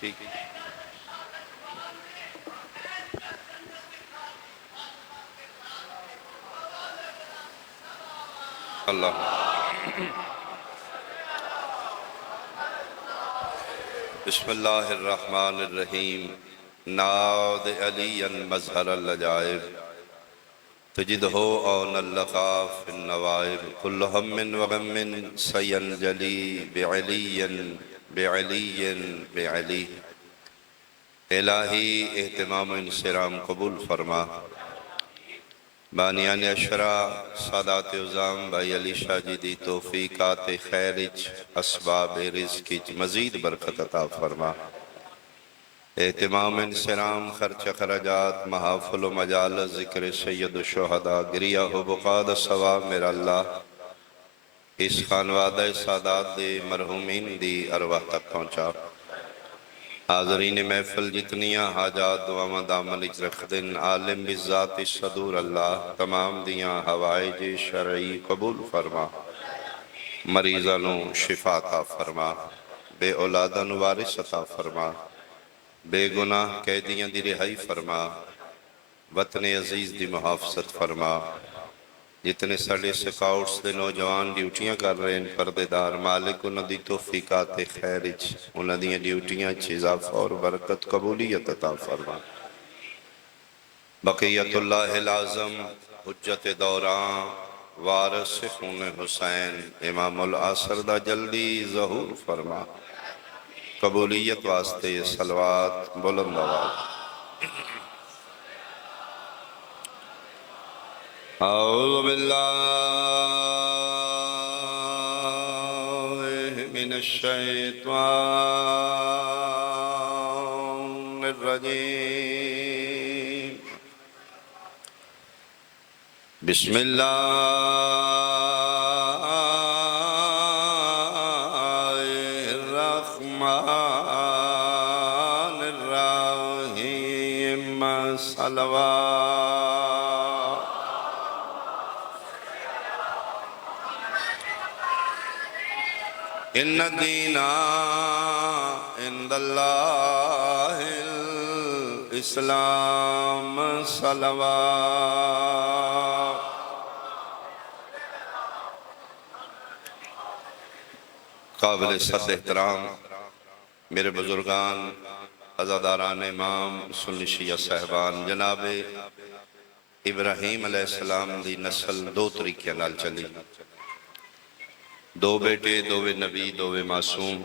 ٹھیک اللہ بسم اللہ الرحمن الرحیم ناد علی مظہر اللجائب تجدہ اون اللقا فی النوائب کل ہم وغم سینجلی بعلی بعلی بعلی الہی اہتمام انصرام قبول فرما بانیان اشرا سادات عظام بھائی علی شاہ جی دی توفیقات خیرچ اسباب رزقچ مزید برکت عطا فرما اہتمام انصرام خرچ خرجات محافل و مجالس ذکر سید الشہداء گریہ و بقاد ثواب میرا اللہ اس خانوادہ سادات دے مرحومین دی ارواح تک پہنچا حاضرین محفل جتنیاں حاجات دعا دامن رکھ دن عالم بذات صدور اللہ تمام دیاں حوائج شرعی قبول فرما مریضانوں شفا عطا فرما بے اولادن وارث عطا فرما بے گناہ قیدیاں دی رہائی فرما وطن عزیز دی محافظت فرما جتنے ساڑے سکاؤٹس دے نوجوان ڈیوٹیاں کر رہے ہیں پردیدار مالک انہوں دی توفیقات خیرچ انہوں دی ڈیوٹیاں اضافہ اور برکت قبولیت عطا فرما بقیت اللہ العظم حجت دوران وارث خون حسین امام العصر دا جلدی ظہور فرما قبولیت واسطے صلوات بلند آواز اعوذ باللہ من الشیطان الرجیم بسم اللہ الرحمن الرحیم صلوات ان الدین عند اللہ الاسلام صلوات قابل صد احترام میرے بزرگان عزاداران امام سنی شیعہ صاحبان جناب ابراہیم علیہ السلام دی نسل دو طریقے نال چلی دو بیٹے دووے نبی دووے معصوم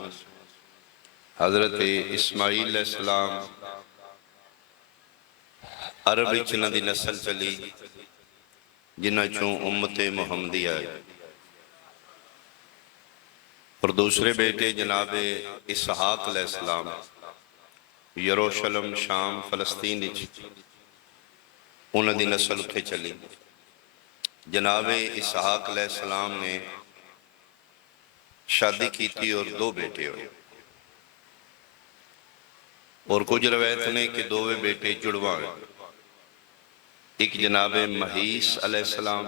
حضرت اسماعیل علیہ السلام عربی چنہ دی نسل چلی جنہ چون امت محمدی آئے اور دوسرے بیٹے جناب اسحاق علیہ السلام یروشلم شام فلسطین انہ دی نسل اٹھے چلی جناب اسحاق علیہ السلام نے شادی کی تھی اور دو بیٹے ہوئے اور کچھ روایت نے کہ دووے بیٹے جڑواں ایک جناب مہیس علیہ السلام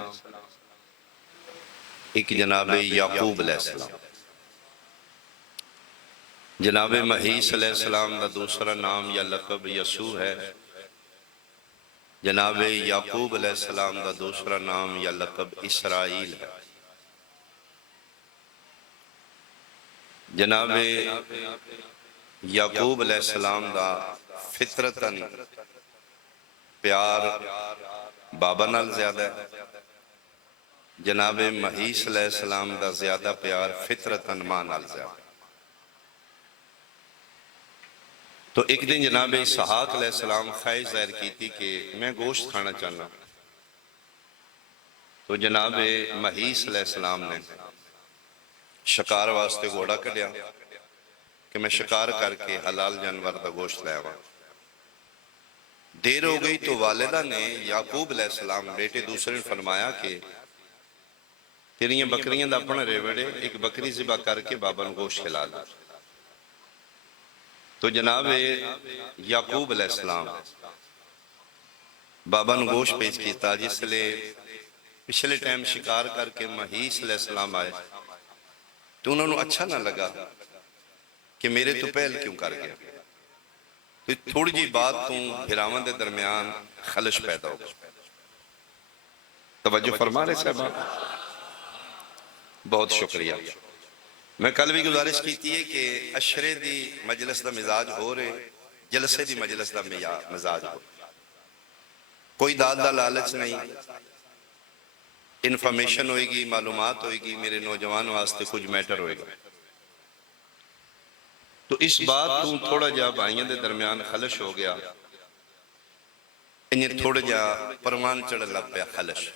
ایک جناب یعقوب علیہ السلام جناب مہیس علیہ السلام دا دوسرا نام یا لقب یسوع ہے جناب یعقوب علیہ السلام دا دوسرا نام یا لقب اسرائیل ہے جناب یعقوب علیہ السلام دا فطرتاً پیار بابا نال زیادہ ہے جناب مہیس علیہ السلام دا زیادہ پیار فطرتاً ماں نال زیادہ ہے تو ایک دن جناب اسحاق علیہ السلام خواہش ظاہر کی تھی کہ میں گوشت کھانا چاہنا تو جناب مہیس علیہ السلام نے شکار واسطے گھوڑا کڈیا کہ میں شکار کر کے حلال جانور دا گوشت لے آواں دیر ہو گئی تو والدہ نے یعقوب علیہ السلام بیٹے دوسرے نے فرمایا کہ تیریاں بکریاں دا اپنا ریوڑے ایک بکری ذبح کر کے بابا نے گوشت کھلا دیا تو جناب یعقوب علیہ السلام بابا نے گوشت پیش کیتا جس لئے پچھلے ٹائم شکار کر کے مہیس علیہ السلام آئے تو انہوں نے اچھا نہ لگا کہ میرے تو پہل کیوں کر گیا تو تھوڑی جی بات تو بھراواں دے درمیان خلش پیدا ہو. توجہ فرما رہے صاحب؟ بہت شکریہ. میں کل بھی گزارش کیتی ہے کہ اشرے دی مجلس دا مزاج ہو رہے، جلسے دی مجلس دا مزاج ہو. کوئی داد دا لالچ نہیں، انفارمیشن ہوئے گی، معلومات ہوئے گی، میرے نوجوان واسطے کچھ میٹر ہوئے گا. تو اس بات تو تھوڑا جا بھائیوں دے درمیان خلش ہو گیا، انہیں تھوڑا جا پروان چڑھ لگ پیا خلش.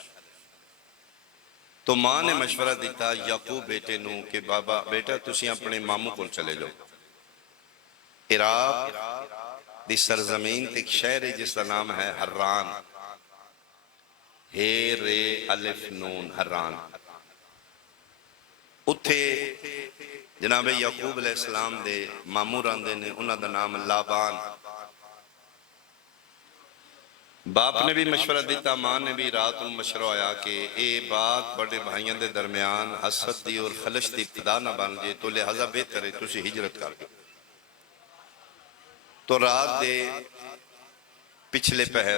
تو ماں نے مشورہ دیتا یعقوب بیٹے نو کہ بابا بیٹا تسی اپنے ماموں کو چلے جاؤ. عراق دی سرزمین تے ایک شہر ہے جس کا نام ہے حران، ہے رے الف نون حران. اتھے جناب یعقوب علیہ السلام دے ماموں راندے نے، انہاں دا نام لابان. باپ نے بھی مشورہ دیتا، ماں نے بھی رات میں مشورہ آیا کہ اے بات بڑے بھائیوں دے درمیان حسد دی اور خلش دی ابتدا نہ بن جائے، تو لہذا بہتر ہے تسی ہجرت کر دو. تو رات دے پچھلے پہر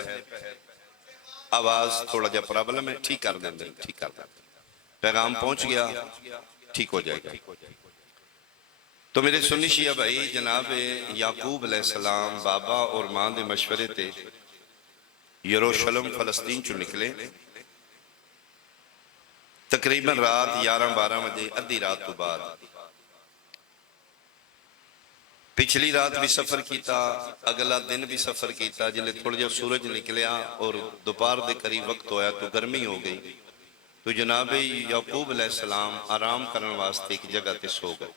آواز تھوڑا جا پرابلم ہے، ٹھیک کر دیں، ٹھیک کر دیں. پیغام پہنچ گیا، ٹھیک ہو جائے گا. تو میرے سنی شیعہ بھائی، جناب یعقوب علیہ السلام بابا اور ماں دے مشورے تے یروشلم فلسطین چو نکلے. تقریباً رات 11-12 بجے، ادھی رات تو بعد. پچھلی رات بھی سفر کیتا، اگلا دن بھی سفر کیتا. جلے تھوڑا جا سورج نکلیا اور دوپہر دے قریب وقت ہویا تو گرمی ہو گئی. تو جناب یعقوب علیہ السلام آرام کرنے واسطے ایک جگہ تے سو گئے،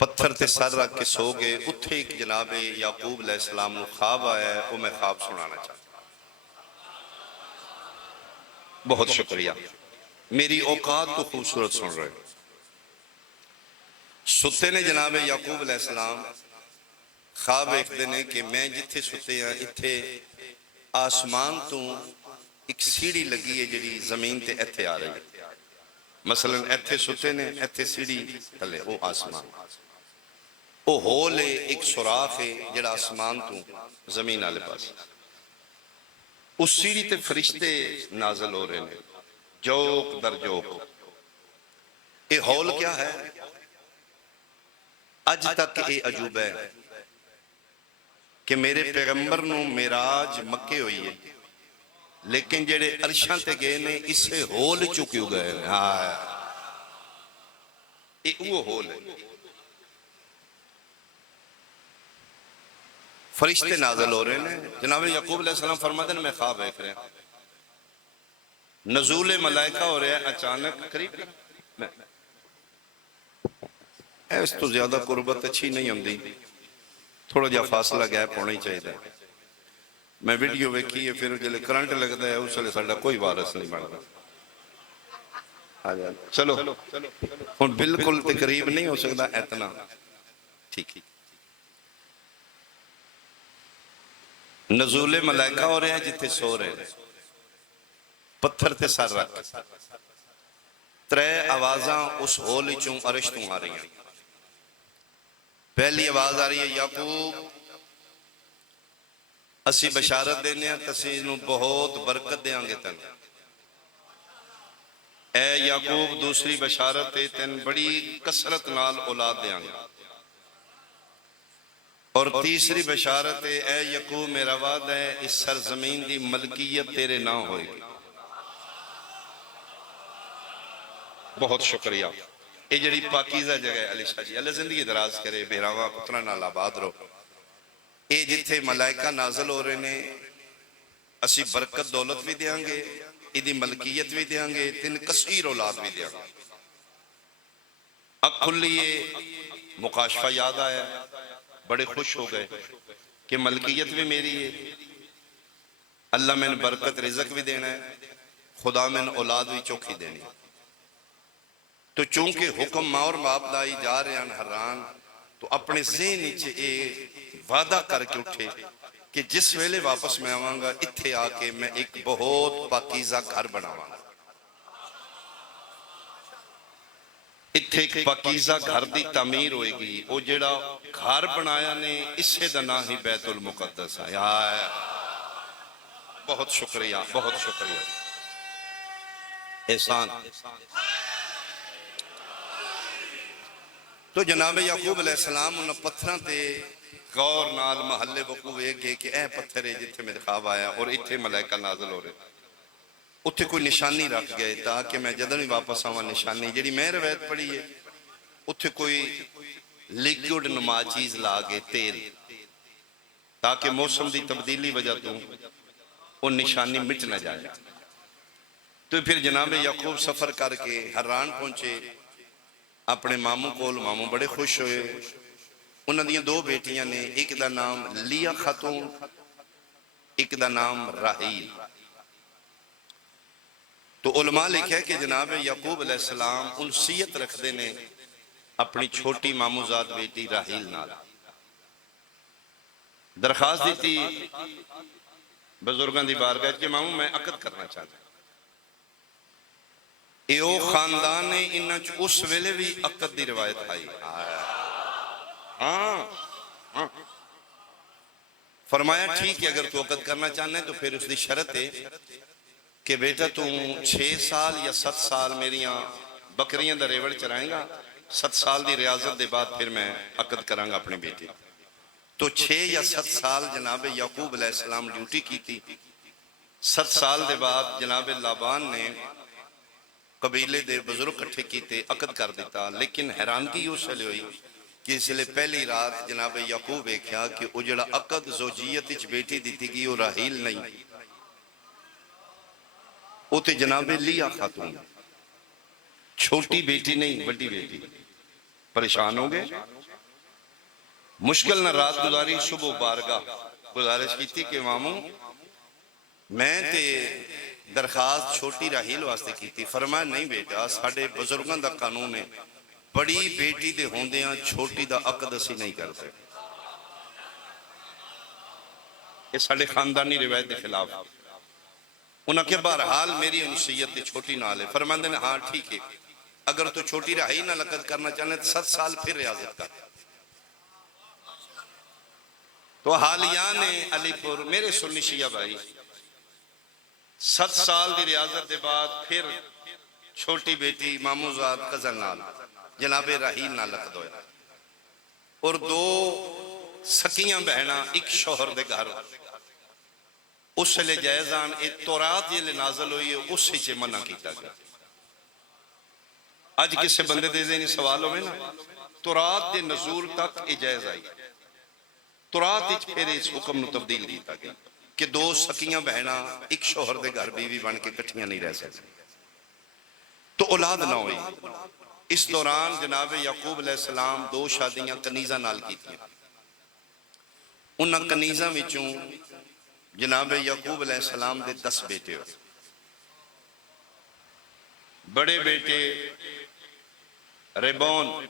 پتھر تے سر رکھ کے سو گئے. اتھے ایک جناب یعقوب علیہ السلام نو خواب آیا ہے، وہ میں خواب سنانا چاہتا. بہت شکریہ، میری اوقات تو خوبصورت سن رہے. ستے نے جناب یعقوب علیہ السلام خواب ایک دن ہے کہ میں جتھے ستے ہیں اتھے آسمان تو ایک سیڑھی لگی ہے جڑی زمین تے ایتھے آ رہی ہے. مثلا ایتھے ستے نے، ایتھے سیڑھی تھلے، وہ آسمان. وہ ہول ہے، ایک سوراخ ہے جڑا آسمان تو زمین آلے پاس. اس سیڑھی تے فرشتے نازل ہو رہے ہیں، جوک در جوک. یہ ہول کیا ہے؟ اج تک یہ عجوبہ ہے کہ میرے پیغمبر نو معراج مکے ہوئی ہے، لیکن جڑے عرشاں تے گئے نے اسے ہول چکیو گئے. یہ وہ ہول ہے. فرشتے نازل ہو رہے ہیں. جناب یعقوب علیہ السلام فرماتے ہیں میں خواب دیکھ رہے ہیں، نزول ملائکہ ہو رہے ہیں. اچانک قریب اس تو زیادہ قربت اچھی نہیں ہوندی، تھوڑا جا فاصلہ گیپ ہونا ہی چاہیے. میں ویڈیو ویکھی ہے، پھر جلے کرنٹ لگتا ہے اس ویلے ساڈا کوئی وارث نہیں بنتا. چلو ہن بالکل قریب نہیں ہو سکتا اتنا ٹھیک. نزول ملائکہ ہو رہے ہیں جتھے سو رہے ہیں، پتھر تے سر رکھ. ترے آوازاں اس ہول چوں عرش تو آ رہی ہیں. پہلی آواز آ رہی ہے یعقوب اسی بشارت دینے ہیں تسی نو بہت برکت دیاں گے تن. اے یعقوب دوسری بشارت ہے تن بڑی کثرت نال اولاد دیاں گے. اور تیسری بشارت ہے اے یعقوب میرا وعدہ ہے اس سرزمین دی ملکیت تیرے نہ ہوئے گی. بہت شکریہ. یہ جڑی پاکیزہ جگہ ہے علی شاہ جی، اللہ زندگی دراز کرے، بہراواں پترہ نال آباد رو. یہ جتھے ملائکہ نازل ہو رہے نے، اسی برکت دولت بھی دیاں گے، ایدی ملکیت بھی دیاں گے، تین کثیر اولاد بھی دیاں گے. اکھلی یہ مقاشفہ یاد آیا، بڑے خوش ہو گئے کہ ملکیت بھی میری ہے، اللہ میں برکت رزق بھی دینا ہے، خدا میں اولاد بھی چوکھی دینی. تو چونکہ حکم ماں اور باپ دائی جا رہے ہیں حران، تو اپنے ذہن نیچے وعدہ کر کے اٹھے کہ جس ویلے واپس میں آواں گا اتھے آ کے میں ایک بہت پاکیزہ گھر بناواں گا. جتھے ایک پاکیزہ گھر دی تعمیر ہوئے گی وہ جڑا گھر بنایا نے اسے دا نام ہی بیت المقدس ہے. بہت شکریہ، بہت شکریہ. احسان. تو جناب یعقوب علیہ السلام انہاں پتھراں تے غور نال محلے وقوع گئے کہ اے پتھر ہے جتھے میرے خواب آیا اور اتھے ملائکہ نازل ہو رہے. اتھے کوئی نشانی رکھ گئے تاکہ میں جدن بھی واپس آواں نشانی جڑی میں روایت پڑھی ہے اتھے کوئی لیکوڈ نما چیز لا گئے تیل تاکہ موسم دی تبدیلی وجہ تو وہ نشانی مٹ نہ جائے. تو پھر جناب یعقوب سفر کر کے حران پہنچے اپنے ماموں کول. ماموں بڑے خوش ہوئے. انہاں دیاں دو بیٹیاں نے، ایک دا نام لیا خاتون، ایک دا نام راحیل. تو علماء لکھا ہے کہ جناب یعقوب علیہ السلام انسیت رکھ دینے اپنی چھوٹی ماموزاد بیٹی راحیل نال. درخواست دیتی بزرگاں دی بارگاہ کہ ماموں میں عقد کرنا چاہتا ہوں. ایو خاندان نے انہاں اس ویلے بھی عقد دی روایت آئی. ہاں فرمایا ٹھیک ہے اگر تو عقد کرنا چاہنا ہے تو پھر اس دی شرط ہے کہ بیٹا تو 6 سال یا 7 سال میریاں بکریاں دا ریوڑ چرائیں گا. 7 سال دی ریاضت دے بعد پھر میں عقد کروں گا اپنی بیٹی. تو 6 یا 7 سال جناب یعقوب علیہ السلام ڈیوٹی کی تھی. 7 سال دے بعد جناب لابان نے قبیلے دے بزرگ کٹھے کیتے عقد کر دیتا. لیکن حیرانگی اس لئے ہوئی کہ اس لئے پہلی رات جناب یعقوب ایکھیا کہ وہ جڑا عقد زوجیت اچ بیٹی دیتی گئی وہ راحیل نہیں، وہ تے جناب لیا خاتون، چھوٹی بیٹی نہیں بڑی بیٹی. پریشان ہو گئے، مشکل نہ رات گزاری. صبح بارگاہ گزارش کی تھی کہ ماموں میں تے درخواست چھوٹی راحیل واسطے کی تھی. فرمایا نہیں بیٹا ساڑھے بزرگاں دا قانون ہے بڑی بیٹی دے ہوندیاں چھوٹی دا عقد اسی نہیں کرتے. یہ ساڑھے خاندانی روایت دے خلاف. انہاں کہ بہرحال میری انسیت دے چھوٹی نال ہے. فرماندے نے ہاں ٹھیک ہے اگر تو چھوٹی راحیل نہ عقد کرنا چاہنے تو 7 سال پھر ریاضت کر. تو حالیان علی پور میرے سنی شیعہ بھائی 7 سال دی ریاضت دے بعد پھر چھوٹی بیٹی ماموزاد قزن نال جناب راحیل نال عقد ہویا اور 2 سکیاں بہنا ایک شوہر دے گھر. اس لئے جائزان ایک تورات یہ لئے نازل ہوئی ہے اس سے منع کیتا گیا. آج کسے بندے دے ذہنی سوال ہوئے نا تورات دے نزول تک اجازت آئی. تورات اچ پھر اس حکم نو تبدیل کیتا گیا کہ 2 سکیاں بہنا ایک شوہر دے گھر بیوی بن کے کٹھیاں نہیں رہ سکتے. تو اولاد نہ ہوئی. اس دوران جناب یعقوب علیہ السلام 2 شادیاں کنیزہ نال کی تھیں. انہاں کنیزہ وچوں جناب یعقوب علیہ السلام دے 10 بیٹے ہوئے. بڑے بیٹے ریبون،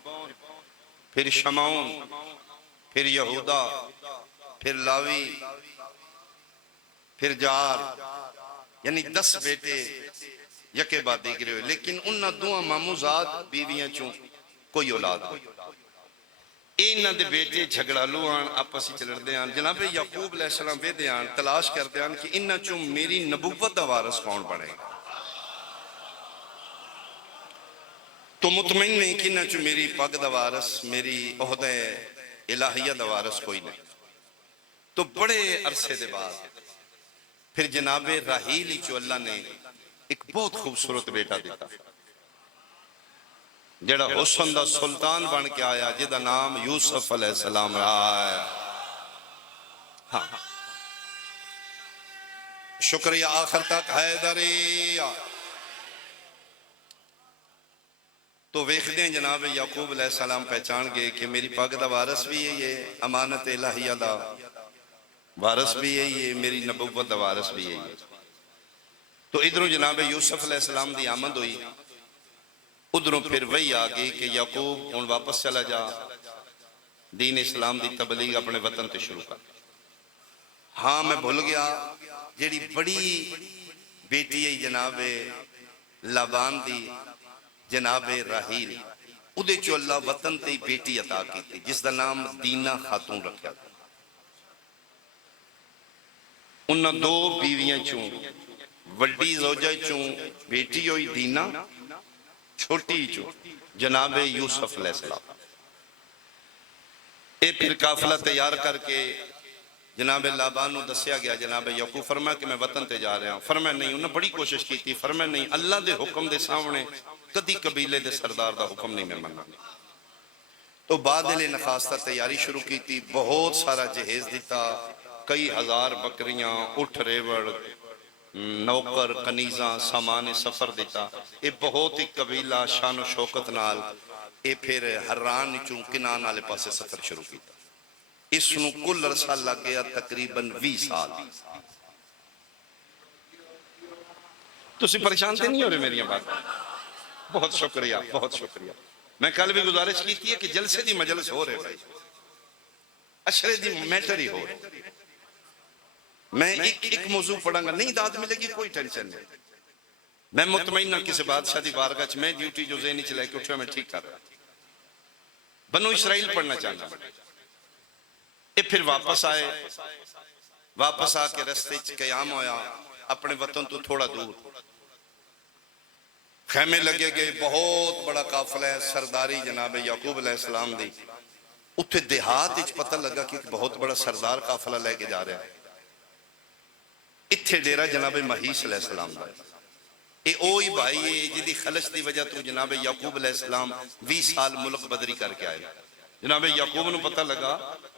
پھر شمعون، پھر یہودا، پھر لاوی، پھر جار، یعنی 10 بیٹے یکے بعد دیکھ رہے ہوئے. لیکن انہاں 2 ماموزاد بیویاں چوں کوئی اولاد نہیں. انہاں دے بیٹے جھگڑالو آن آپس ہی چلڑ دے آن. جناب یعقوب علیہ السلام وے دے آن تلاش کر دے آن کہ انہاں چوں میری نبوت دا وارث کون بنے گا. تو مطمئن نہیں کہ انہاں چوں میری پاک دا وارث میری عہدہ الہیہ دا وارث کوئی نہیں. تو بڑے عرصے دے بعد پھر جناب راحیل چو اللہ نے ایک بہت خوبصورت بیٹا دیتا جڑا حسن دا سلطان بن کے آیا جدا نام یوسف علیہ السلام آیا. ہاں شکریہ آخر تک حیدری. تو ویکھدیں جناب یعقوب علیہ السلام پہچان گئے کہ میری پاک دا وارث بھی ہے یہ امانت الہیہ دا وارث بھی ہے یہ میری نبوت دا وارث بھی ہے یہ. تو ادھروں جناب یوسف علیہ السلام دی آمد ہوئی. ادھروں پھر وہی آگئی کہ یعقوب ان واپس چلا جا دین اسلام دی تبلیغ اپنے وطن تے شروع کر. ہاں میں بھول گیا جیڑی بڑی بیٹی ہے جناب لابان دی جناب راحیل ਉਹਦੇ ਚੋਂ ਅੱਲਾ ਵਤਨ ਤੇ ਬੇਟੀ عطا ਕੀਤੀ ਜਿਸ ਦਾ ਨਾਮ ਦੀਨਾ ਖਾਤੂਨ ਰੱਖਿਆ। ਉਹਨਾਂ ਦੋ ਬੀਵੀਆਂ ਚੋਂ ਵੱਡੀ ਜ਼ੌਜਾ ਚੋਂ ਬੇਟੀ ਹੋਈ ਦੀਨਾ, ਛੋਟੀ ਚੋਂ جناب یوسف علیہ السلام۔ یہ پھر قافلہ تیار کر کے جناب لابان نو دسیا گیا، جناب یعقوب فرمایا کہ میں وطن تے جا رہا ہوں، فرمایا نہیں، انہوں نے بڑی کوشش کی تھی، فرمایا نہیں، اللہ دے حکم دے سامنے کدی قبیلے دے سردار دا حکم نہیں میں مننا۔ تو بعد لے نخواستہ تیاری شروع کی تھی، بہت سارا جہیز دیتا، کئی ہزار بکریاں، اٹھ ریوڑ، نوکر، کنیزاں، سامان سفر دیتا۔ یہ بہت ہی قبیلہ شان و شوکت نال یہ پھر حران چون کنان والے پاسے سفر شروع کیتا۔ اس نو کل عرصہ لگ گیا تقریباً 20 سال۔ تسی پریشان تے نہیں ہو رہے میری بات؟ بہت شکریہ، بہت شکریہ۔ میں کل بھی گزارش کی تھی کہ جلسے دی مجلس ہو رہے بھائی، اشرے دی میٹر ہی ہو رہے۔ میں ایک موضوع پڑھا گا، نہیں داد ملے گی، کوئی ٹینشن نہیں۔ میں مطمئن نہ کسی بادشاہ دی بارگاہ چ میں ڈیوٹی جو ذہنی چلائے کہ اٹھا میں ٹھیک کر رہا، بنو اسرائیل پڑھنا چاہتا۔ یہ پھر واپس آئے، واپس آ کے رستے قیام ہویا اپنے وطن تو تھوڑا دور، خیمے لگے گئے، بہت بڑا قافلہ ہے، سرداری جناب یعقوب علیہ السلام دی۔ اتھے دیہات اچ پتہ لگا کہ بہت بڑا سردار قافلہ لے کے جا رہا ہے۔ اتھے ڈیرہ جناب محیس علیہ السلام دا ہے۔ اے اوہی بھائی ہے جدی خلش دی وجہ تو جناب یعقوب علیہ السلام 20 سال ملک بدری کر کے آئے۔ جناب یعقوب نے پتہ لگا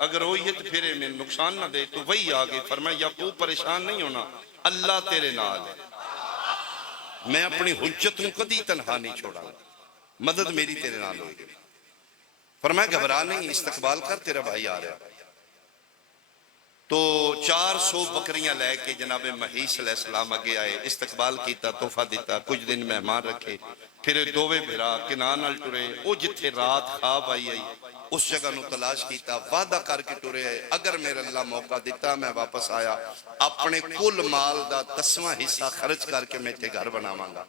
اگر وہی ہے تو پھر میں نقصان نہ دے، تو وہی آگے فرمایا یعقوب پریشان نہیں ہونا، اللہ تیرے نال ہے، میں اپنی حجت ہوں کدی تنہا نہیں چھوڑا، مدد میری تیرے نال ہوئی گئی۔ فرمایا گھبرا نہیں، استقبال کر، تیرا بھائی آ رہا۔ تو 400 بکریاں لے کے جناب محیس علیہ السلام آگے آئے، استقبال کیتا، تحفہ دیتا، کچھ دن مہمان رکھے، پھر دووے بھرا کنان نال ٹرے، او جتھے رات خواب آئی اس جگہ نو تلاش کیتا، وعدہ کر کے ٹرے آئے اگر میرے اللہ موقع دیتا میں واپس آیا اپنے کل مال دا 10واں حصہ خرچ کر کے میں تے گھر بناواں گا۔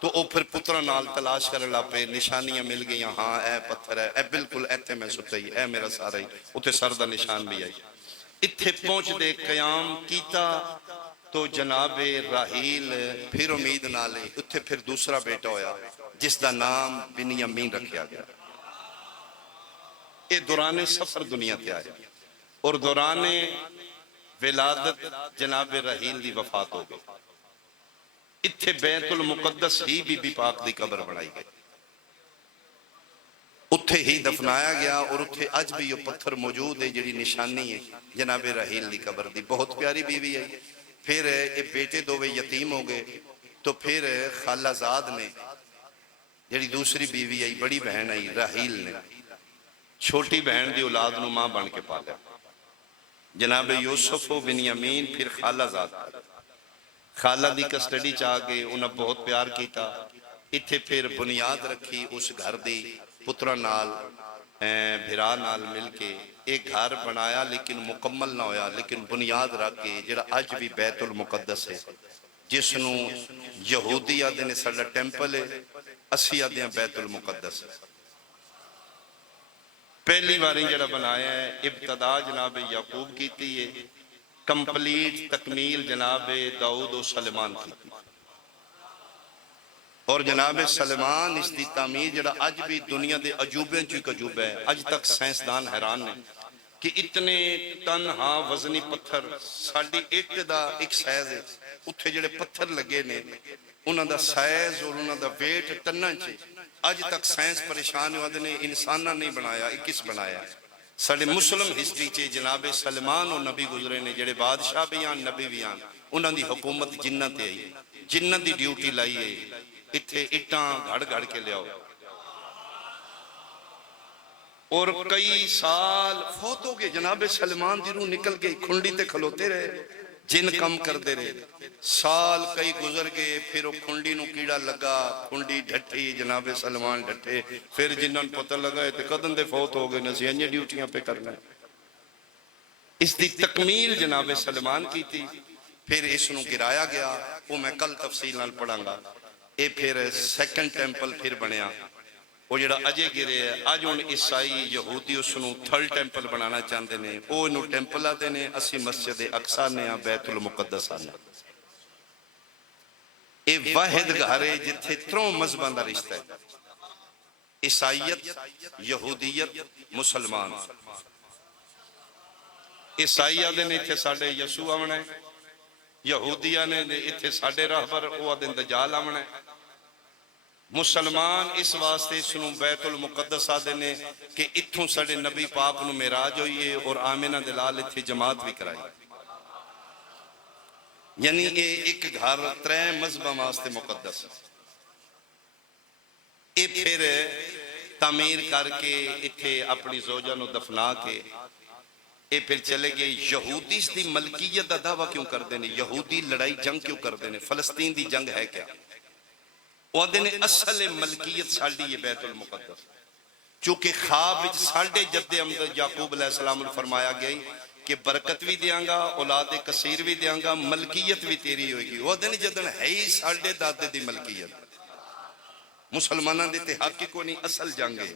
تو او پھر پترا نال تلاش کرنے لا پہ، نشانیاں مل گئیاں، ہاں اے پتھر ہے، اے بالکل ایتھے میں ستے اے میرا سارا ہی، اتھے سر دا نشان بھی آئی۔ اتھے پہنچ دے قیام کیتا تو جناب راحیل پھر امید نہ لے، اتھے پھر دوسرا بیٹا ہویا جس دا نام بنیامین رکھیا گیا۔ یہ دوران سفر دنیا تے آیا اور دوران ولادت جناب راحیل دی وفات ہو گئی۔ اتھے بیت المقدس ہی بی بی پاک دی قبر بنائی گئی، اتھے ہی دفنایا گیا، اور اتھے اج بھی یہ پتھر موجود ہے جڑی نشانی ہے جناب راحیل دی قبر دی۔ بہت پیاری بیوی ہے۔ پھر یہ بیٹے دووے یتیم ہو گئے تو پھر خالہ زاد نے جڑی دوسری بیوی ہے بڑی بہن ہے راحیل نے چھوٹی بہن دی اولاد نو ماں بن کے پالا۔ جناب یوسف و بنیامین پھر خالہ زاد، خالہ دی کسٹڈی چاہ گئے، انہاں بہت پیار کیتا۔ اتھے پھر بنیاد رکھی اس گھر دی، پترہ نال بھرا نال مل کے ایک گھر بنایا لیکن مکمل نہ ہویا، لیکن بنیاد رکھ کے جڑا اج بھی بیت المقدس ہے، جس نو یہودی آدھے نے ساڈا ٹیمپل ہے، اسی آدھے بیت المقدس ہے۔ پہلی باری جڑا بنایا ہے ابتدا جناب یعقوب کیتی ہے، کمپلیٹ تکمیل جناب داؤد و سلیمان کیتی، اور جناب سلیمان اس دی تعمیر جڑا اج بھی دنیا دے عجوبے چوک عجوبہ ہے۔ اج تک سائنسدان حیران نے کہ اتنے ٹن ہاں وزنی پتھر ساڑی اٹ دا ایک سائز ہے، اتھے جڑے پتھر لگے نے انہاں دا سائز اور انہاں دا ویٹ ٹناں چھے، اج تک سائنس پریشان ہوا دے نے انسانہ نہیں بنایا، کس بنایا؟ ساڑے مسلم ہسٹری چھے جناب سلیمان اور نبی گزرے نے جڑے بادشاہ بھی آن نبی بھی آن، انہاں دی حکومت جنہ تے آئی، جنہ دی ڈیوٹی لائی ہے اتھے اٹھاں گھڑ گھڑ کے لے آؤ، اور کئی سال فوت ہو گئے، جناب سلیمان دی روح نکل گئی، کھنڈی تے کھلوتے رہے، جن کم کر دے رہے، سال کئی گزر گئے، پھر وہ کھنڈی نو کیڑا لگا، کھنڈی ڈھٹی، جناب سلیمان ڈھٹے، پھر جنہاں پتہ لگا ہے تے قدم دے فوت ہو گئے، نسی انجے ڈیوٹیاں پہ کرنا ہے۔ اس دی تکمیل جناب سلیمان کی تھی، پھر اس نو گرایا گیا، وہ میں کل تفصیل نال پڑھاں گا۔ اے پھر سیکنڈ ٹیمپل پھر بنیا، وہ جڑا اجے گرے ہے اج ہن عیسائی یہودی اس نو تھرڈ ٹیمپل بنانا چاہتے ہیں، وہ انہوں ٹیمپل آتے ہیں، اسی مسجد اقصی نے بیت المقدس آنے۔ یہ واحد گھر ہے جتھے تروں مذہباں دا رشتہ ہے، عیسائیت، یہودیت، مسلمان۔ عیسائیہ دے نے اتھے ساڑھے یسوع آمنا ہے، یہودیہ نے اتھے ساڑھے راہبر وہ دن دجال آمنا ہے، مسلمان اس واسطے سنوں بیت المقدس آدھے نے کہ اتھوں ساڑھے نبی پاک نو معراج ہوئیے اور آمنہ دلال اتھے جماعت بھی کرائی۔ یعنی ایک گھر ترے مذہبہ واسطے مقدس، اے پھر تعمیر کر کے اتھے اپنی زوجہ نو دفنا کے اے پھر چلے گئے۔ یہودی اس دی ملکیت دا دعویٰ کیوں کر دینے؟ یہودی لڑائی جنگ کیوں کر دینے؟ فلسطین دی جنگ ہے کیا؟ وہ دینے اصل ملکیت ساڑھی یہ بیت المقدس، چونکہ خواب ساڑھے جد امدد یعقوب علیہ السلام نے فرمایا گئی کہ برکت بھی دیاں گا، اولاد کثیر بھی دیاں گا، ملکیت بھی تیری ہوئے گی۔ وہ دینے جدن ہے ہی ساڑھے دادے دی ملکیت، مسلمانہ دیتے حق کو نہیں، اصل جنگے۔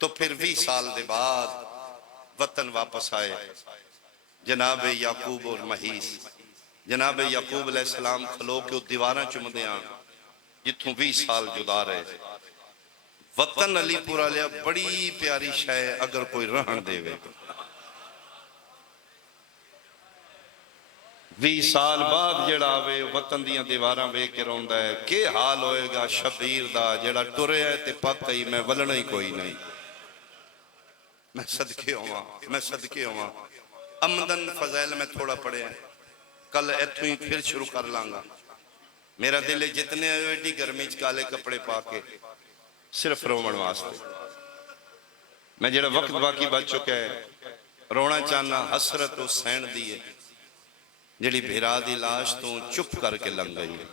تو پھر 20 سال دے بعد وطن واپس آئے جناب یعقوب اور محیس۔ جناب یعقوب علیہ السلام کھلو کے دیواراں چمدیاں جتوں 20 سال جدا رہے۔ وطن علی پورا لیا بڑی پیاری شے اگر کوئی رہن دے وے۔ 20 سال بعد جڑا آوے وطن دیاں دیواراں وے کے روندہ ہے، کہ حال ہوئے گا شبیر دا جڑا ٹرے ہے تے پک گئی میں ولنا ہی کوئی نہیں۔ میں صدقے ہوا امدن فضائل میں تھوڑا پڑے ہیں، کل ایتھوں ہی پھر شروع کر لانگا۔ میرا دل جتنے ایڈی گرمی کالے کپڑے پا کے صرف رومن واسطے۔ میں جڑا وقت باقی بچ چکا ہے رونا چاہنا حسرت حسین دیئے جڑی بھیرا دی لاش تو چپ کر کے لنگ گئی ہے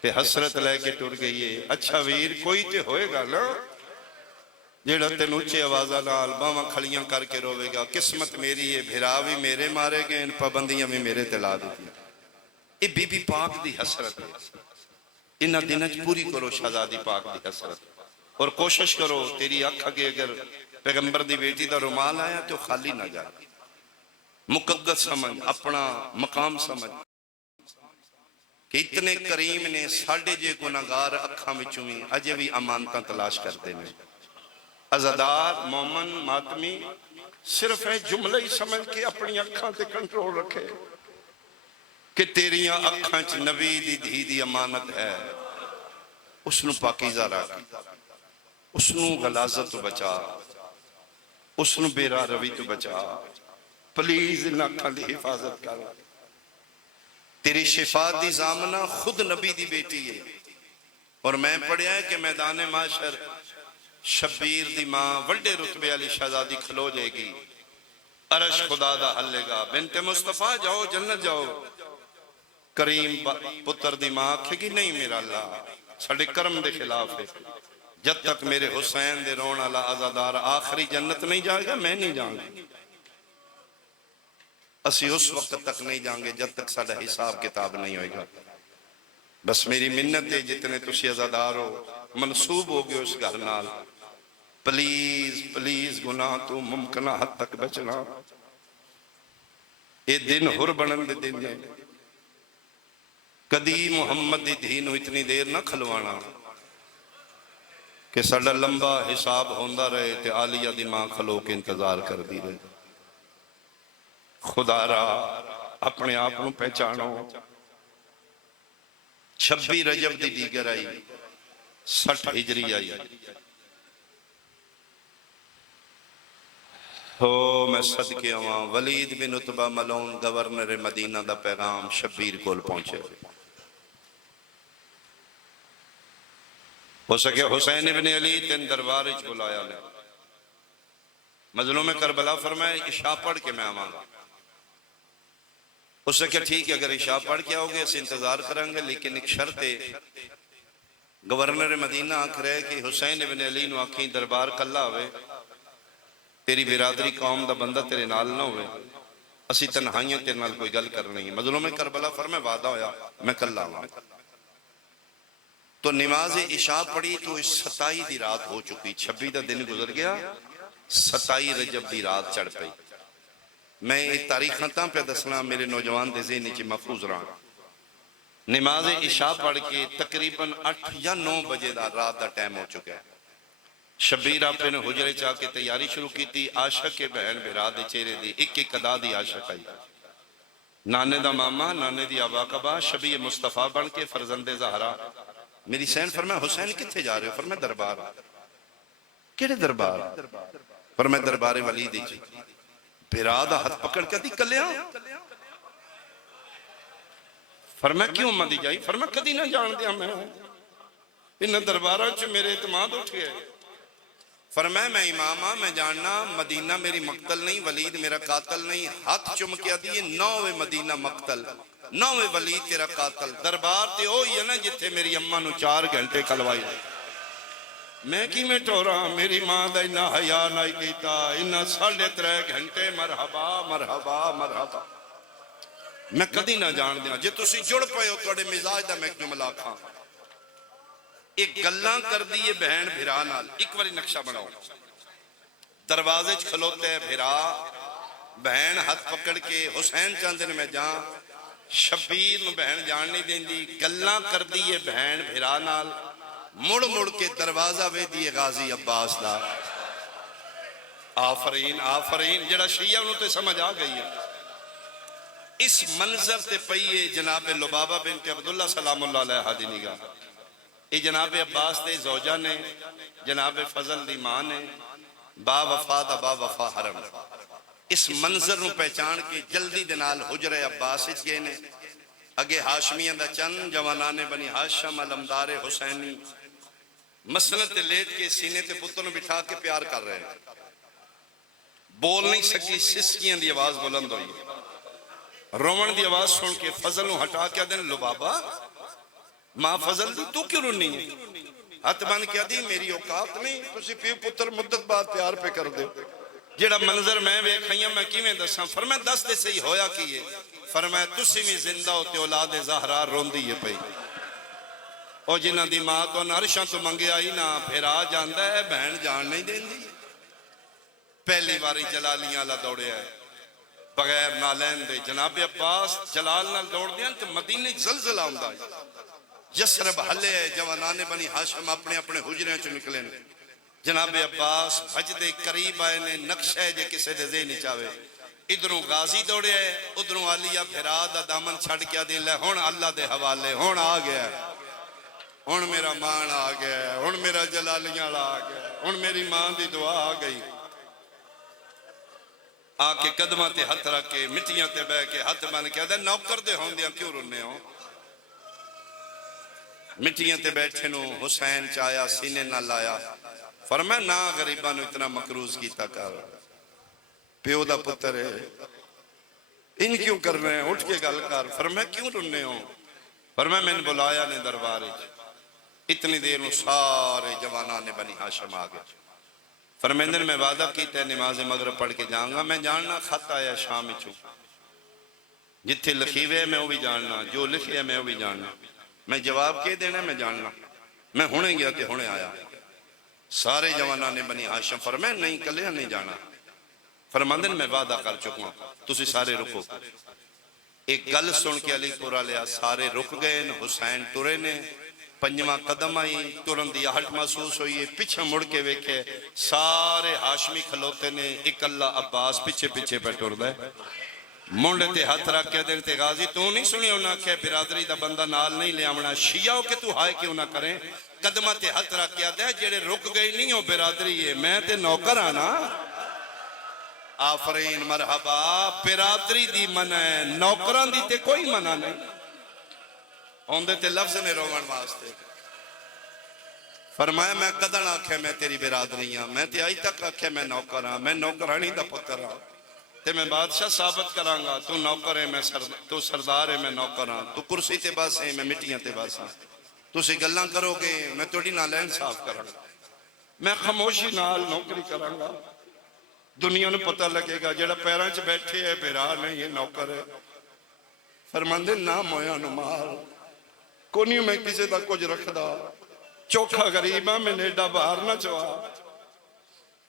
تے حسرت لے کے ٹر گئی ہے۔ اچھا ویر کوئی تے ہوئے گا نا جڑا تے نوچے آوازہ نال باواں کھڑیاں کر کے روے گا، قسمت میری ہے بھیرا بھی میرے مارے گئے، ان پابندیاں بھی میرے تلا دیتی۔ یہ بی بی پاک دی حسرت ہے، انہاں دنچ پوری کرو شہزادی پاک دی حسرت، اور کوشش کرو تیری آنکھ کے اگر پیغمبر دی بیٹی دا رومال آیا تو خالی نہ جائے، مقدس سمجھ، اپنا مقام سمجھ کہ اتنے کریم نے ساڑھے جے گناہگار اکھاں وچوں بھی اجے بھی امانتاں تلاش کرتے ہیں۔ عزادار مومن ماتمی صرف ہے جملہ ہی سمجھ کے اپنی اکھاں تے کنٹرول رکھے کہ تیریاں اکھاں چ نبی دی دھی دی امانت ہے، اس نو پاکیزہ رکھ، اس نو غلاظت تو بچا، اس نو بیرا روی تو بچا، پلیز ان اکھاں دی حفاظت کر۔ تیری شفا دی زامنہ خود نبی دی بیٹی ہے، اور میں پڑھیا ہے کہ میدان معاشر شبیر دی ماں وڈے رتبے علی شہزادی کھلو جائے گی، عرش خدا دا حلے گا، بنت مصطفیٰ جاؤ جنت جاؤ۔ کریم پتر دی ماں کھے گی نہیں میرا اللہ ساڑھے کرم دے خلاف ہے، جب تک میرے حسین دے رون اللہ عزادار آخری جنت نہیں جائے گا میں نہیں جائیں گے، اسی اس وقت تک نہیں جائیں گے جب تک ساڑھا حساب کتاب نہیں ہوئے گا۔ بس میری منت ہے جتنے تسی عزادار ہو منصوب ہو گئے اس گھر نال، پلیز پلیز گناہ تو ممکنہ حد تک بچنا۔ یہ دن ہر بنن دے دن ہے، کدی محمد دی دین اتنی دیر نہ کھلوانا کہ ساڑھا لمبا حساب ہوندہ رہے تے عالیہ دی ماں کھلو کے انتظار کر دی رہے۔ خدا را اپنے آپنوں پہچانو۔ 26 رجب دی دیگر آئی، 60 ہجری آئی، ہو میں صدقے ہواں ولید بن عتبہ ملون گورنر مدینہ دا پیغام شبیر کول پہنچے۔ ہو سکے حسین ابن علی تین دربارج بلایا لے، مظلوم کربلا فرمائے عشاء پڑھ کے میں آواں گا۔ اس سے کہ ٹھیک ہے اگر عشاء پڑھ کے آؤ گے اسے انتظار کریں گے، لیکن ایک شرط ہے، گورنر مدینہ آنکھ رہے کہ حسین ابن علی نو آنکھیں دربار کلا ہوئے، تیری برادری قوم دا بندہ تیرے نال نہ ہوئے، اسی تنہائیاں تیرے نال کوئی گل کر نہیں ہے۔ مظلوم کربلا فرمائے وعدہ ہویا میں کلا ہوں۔ تو نماز عشاء پڑھی تو 27 دی رات ہو چکی، 26 دا دن گزر گیا، 27 رجب دی رات چڑھ پئی۔ میں یہ تاریخاں تاں پہ دسنا میرے نوجوان دے ذہن وچ محفوظ رہا۔ نماز عشاء پڑھ کے تقریباً 8 یا 9 بجے دا رات دا ٹائم ہو چکا ہے۔ شبیر آپے نے حجرے چاہ کے تیاری شروع کی تھی، عاشق کے بہن بھرا دے چہرے دی ایک ایک ادا دی عاشق آئی، نانے دا ماما، نانے دی آبا کبا، شبی مصطفیٰ بن کے فرزند زہرا۔ میری سین فرمایا حسین کتھے جا رہے ہو؟ فرمایا دربار۔ کیڑے دربار؟ فرمایا دربار ولید جی۔ بھرا دا ہاتھ پکڑ کے دی کلیاں؟ فرمایا کیوں مدی جائی؟ فرمایا کدی نہ جان دیا میں، انہاں درباراں چ میرے اعتماد اٹھ گئے۔ فرمایا میں امامہ، میں جاننا مدینہ میری مقتل نہیں، ولید میرا قاتل نہیں۔ ہاتھ چمکیا دیئے 9ویں مدینہ مقتل، 9ویں ولید تیرا قاتل۔ دربار تے ہوئی ہے نا جتھے میری اممہ نو 4 گھنٹے کھلوائی۔ میں کی میں ٹورا میری ماں دا انہا حیاء نائی کیتا، انہا 3.5 گھنٹے مرحبا مرحبا مرحبا۔ میں کدی نہ جان دیا جے تسی جڑ پئے ہو توڑے مزاج دا میں جملہ کھاں۔ ایک گلاں کر دیئے بہن بھرا نال، ایک واری نقشہ بناؤ۔ دروازے کھلوتے ہیں بھرا، بہن ہاتھ پکڑ کے حسین چاندن میں جان، شبیر میں بہن جان نہیں دیں دی، گلاں کر دیئے بہن بھرا نال، مڑ مڑ کے دروازہ وے دیئے غازی عباس دا۔ آفرین آفرین، جڑا شیعہ انہوں تے سمجھ آ گئی ہے۔ اس منظر تے پئیے جناب لبابہ بنت عبداللہ سلام اللہ علیہ حادی نگاہ، یہ جناب عباس دے زوجہ نے، جناب فضل دی ماں نے، با وفا دا با وفا حرم۔ اس منظر نو پہچان کے جلدی دنال حجر عباس اچ گئے نے، اگے ہاشمیاں دا چند جوانانے بنی ہاشم علمدار حسینی مسند تے لیٹ کے سینے تے پتر نو بٹھا کے پیار کر رہے ہیں۔ بول نہیں سکی، سسکیاں دی آواز بلند ہوئی، رومن دی آواز سن کے فضل نو ہٹا کے دن لبابہ ماں فضل دی تو کیوں رونی ہے؟ ہاتھ بند کیا دی میری اوقات نہیں، تسی پیو پتر مدت بعد پیار پہ کر دے۔ جیڑا منظر میں ویکھائیاں میں کی میں دساں؟ فرمایا دس دے سے ہی ہویا کیے؟ فرمایا تسی میں زندہ ہوتے اولاد زہرا روندی ہے پئی، اور جنہ دی ماں تو نرشاں تو منگے آئی نہ پھرا جاندہ ہے، بہن جان نہیں دیں دی۔ پہلی باری جلالیاں اللہ دوڑے آئے بغیر نالین دے، جناب عباس جلال نال دوڑ دیاں تو مدینہ زلزلہ آمدہ ہے، یسرب حلے ہے، جوانانے بنی ہاشم اپنے اپنے حجریں چو نکلے نے۔ جناب عباس بھجدے قریب آئے نے، نقشہ ہے جے کسے دے ذہنی چاہے، ادھروں غازی دوڑے ہے، ادھروں عالیہ پھرا دا دامن چھڑ کیا دے لے، ہون اللہ دے حوالے، ہون آ گیا ہے، ہون میرا مان آ گیا ہے، ہون میرا جلالیاں آ گیا ہے، ہون میری ماں دی دعا آ گئی۔ آ کے قدمہ تے ہتھ رکھ کے مٹیاں تے بے کے ہتھ بن کے دے نوکر دے ہوں دیاں کیوں رنے ہوں؟ مٹیاں تے بیٹھے نو حسین چایا سینے نہ لایا، فرمایا نا غریبہ نو اتنا مکروز کیتا کر، پیو دا پتر ہے، ان کیوں کر رہے ہیں؟ اٹھ کے گل کر۔ فرمایا کیوں رنے ہوں؟ فرمایا میں نے بلایا نے دربارے، اتنی دیر نو سارے جوانان نے بنی ہاشم آگے۔ فرمیندر میں وعدہ کیتا ہے نماز مغرب پڑھ کے جاؤں گا، میں جاننا خط آیا شام چو، جتھے لکھیوے میں وہ بھی جاننا، جو لکھے میں وہ بھی جاننا، میں جواب کے دینا میں جاننا۔ میں ہونے گیا تے ہونے آیا، سارے جوانان نے بنی ہاشم فرمائے نہیں کلیا نہیں جانا۔ فرماندن میں وعدہ کر چکا ہوں، تسی سارے رکو۔ ایک گل سن کے علی پورا لیا، سارے رک گئے، حسین ٹرے نے، پنجمہ قدم آئی، ترن دی آہٹ محسوس ہوئی، پیچھے مڑ کے ویکھے سارے ہاشمی کھلوتے نے، ایک اللہ عباس پیچھے پیچھے پہ ٹر دے، مونڈے تے ہاتھ رکھ کے دن تے غازی تو نہیں سنی ہونا کہ برادری دا بندہ نال نہیں لے آمنا، شیعہ ہو کہ تو ہائے کیوں نہ کریں؟ قدمہ تے ہاتھ رکھ کے دے جڑے رک گئی نہیں ہو برادری ہے، میں تے نوکر آنا۔ آفرین مرحبا، برادری دی منع ہے، نوکران دی تے کوئی منع نہیں، ہوندے تے لفظ نے روان واسطے۔ فرمایا میں قدر آکھے میں تیری برادری ہاں، میں تے آئی تک آکھے میں نوکر ہاں، میں نوکرانی دا پتر ہاں، تے میں بادشاہ ثابت کرانگا، تو نوکر ہے میں تو سردار ہے میں نوکر ہاں، تو کرسی تے باس ہے میں مٹیاں تے باس ہاں، تو اسی گلاں کرو گے میں توڑی نالین صاف کرانگا، میں خاموشی نال نوکری کرانگا، دنیا نے پتہ لگے گا جڑا پیران چ بیٹھے ہے بھرا نہیں ہے نوکر ہے۔ فرماندے نہ مویا نو مار، کونی میں کسی دا کچھ رکھ دا، چوکھا غریب ہاں، میں نیڈا باہر نہ چوا۔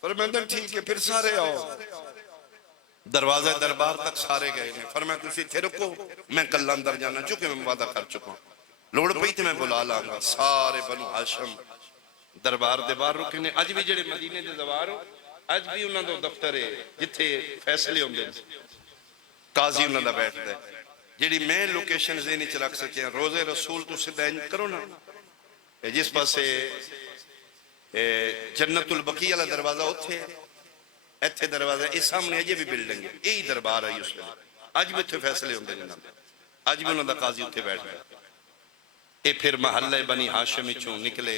فرمایا ٹھیک ہے، پھر سارے آؤ۔ دروازے دربار تک سارے گئے ہیں۔ فرمایا تسی تھے رکو، میں کل اندر جانا، چونکہ میں وعدہ کر چکا ہوں، لوڑ پئی تے میں بلا لاں گا۔ سارے بنو ہاشم دربار دے باہر رکے نے۔ اج بھی جڑے مدینے دے دوار ہو، اج بھی انہاں دا دفتر ہے جتھے فیصلے ہوندے نے، قاضی انہاں دا بیٹھدا ہے۔ جڑی میں لوکیشن ذہن وچ رکھ سکیا، روزے رسول تو سیدھا انج کرو نا، جس پاسے جنت البقیع والا دروازہ اتھے ہے، ایتھے دروازہ اس سامنے اجے بھی بلڈنگ ہے، یہی دربار ہے اس ویلے، اج بھی اتھے فیصلے ہوندے نے، اج بھی انہاں دا قاضی اتھے بیٹھدا ہے۔ اے پھر محلہ بنی ہاشم وچوں نکلے،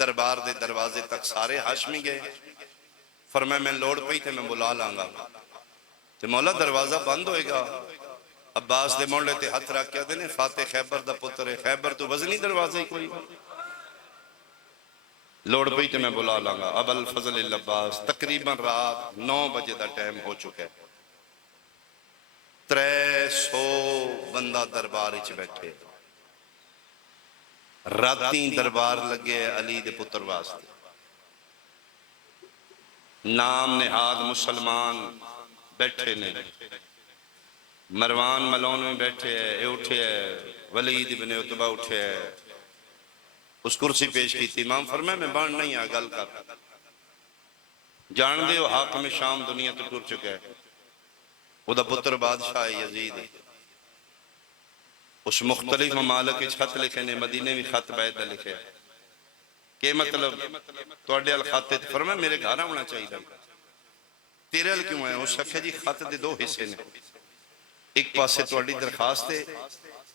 دربار دے دروازے تک سارے ہاشمی گئے۔ فرمایا میں لوڑ پئی تے میں بلا لاں گا، تے مولا دروازہ بند ہوئے گا۔ عباس دے موڑے تے ہاتھ رکھ کے آدھے نے فاتح خیبر دا پتر ہے، خیبر تو وزنی دروازہ ہی کوئی، لوڑ پئی تے میں بلا لاں گا۔ ابو الفضل العباس، تقریباً رات 9 بجے دا ٹائم ہو چکا ہے، 300 بندہ دربار وچ بیٹھے، راتیں دربار لگے علی دے پتر واسطے، نام نہاد مسلمان بیٹھے نے، مروان ملون میں بیٹھے ہے، اے اٹھے ہے، ولید ابن عتبہ اٹھے ہے، اس کرسی پیش کی تھی۔ امام فرمایا میں بان نہیں آ گل کر، جان دے ہو حاکم شام دنیا تو ٹر چکا ہے، وہ دا پتر بادشاہ یزید ہے، اس مختلف ممالک خط لکھے نے، مدینے بھی خط بیعت لکھے، کہ مطلب توڑے الخط، فرمایا میرے گھر ہونا چاہیے، تیرے ال کیوں ہے؟ اس شکھے جی خط دے 2 حصے نے، ایک پاسے توڑی درخواست ہے،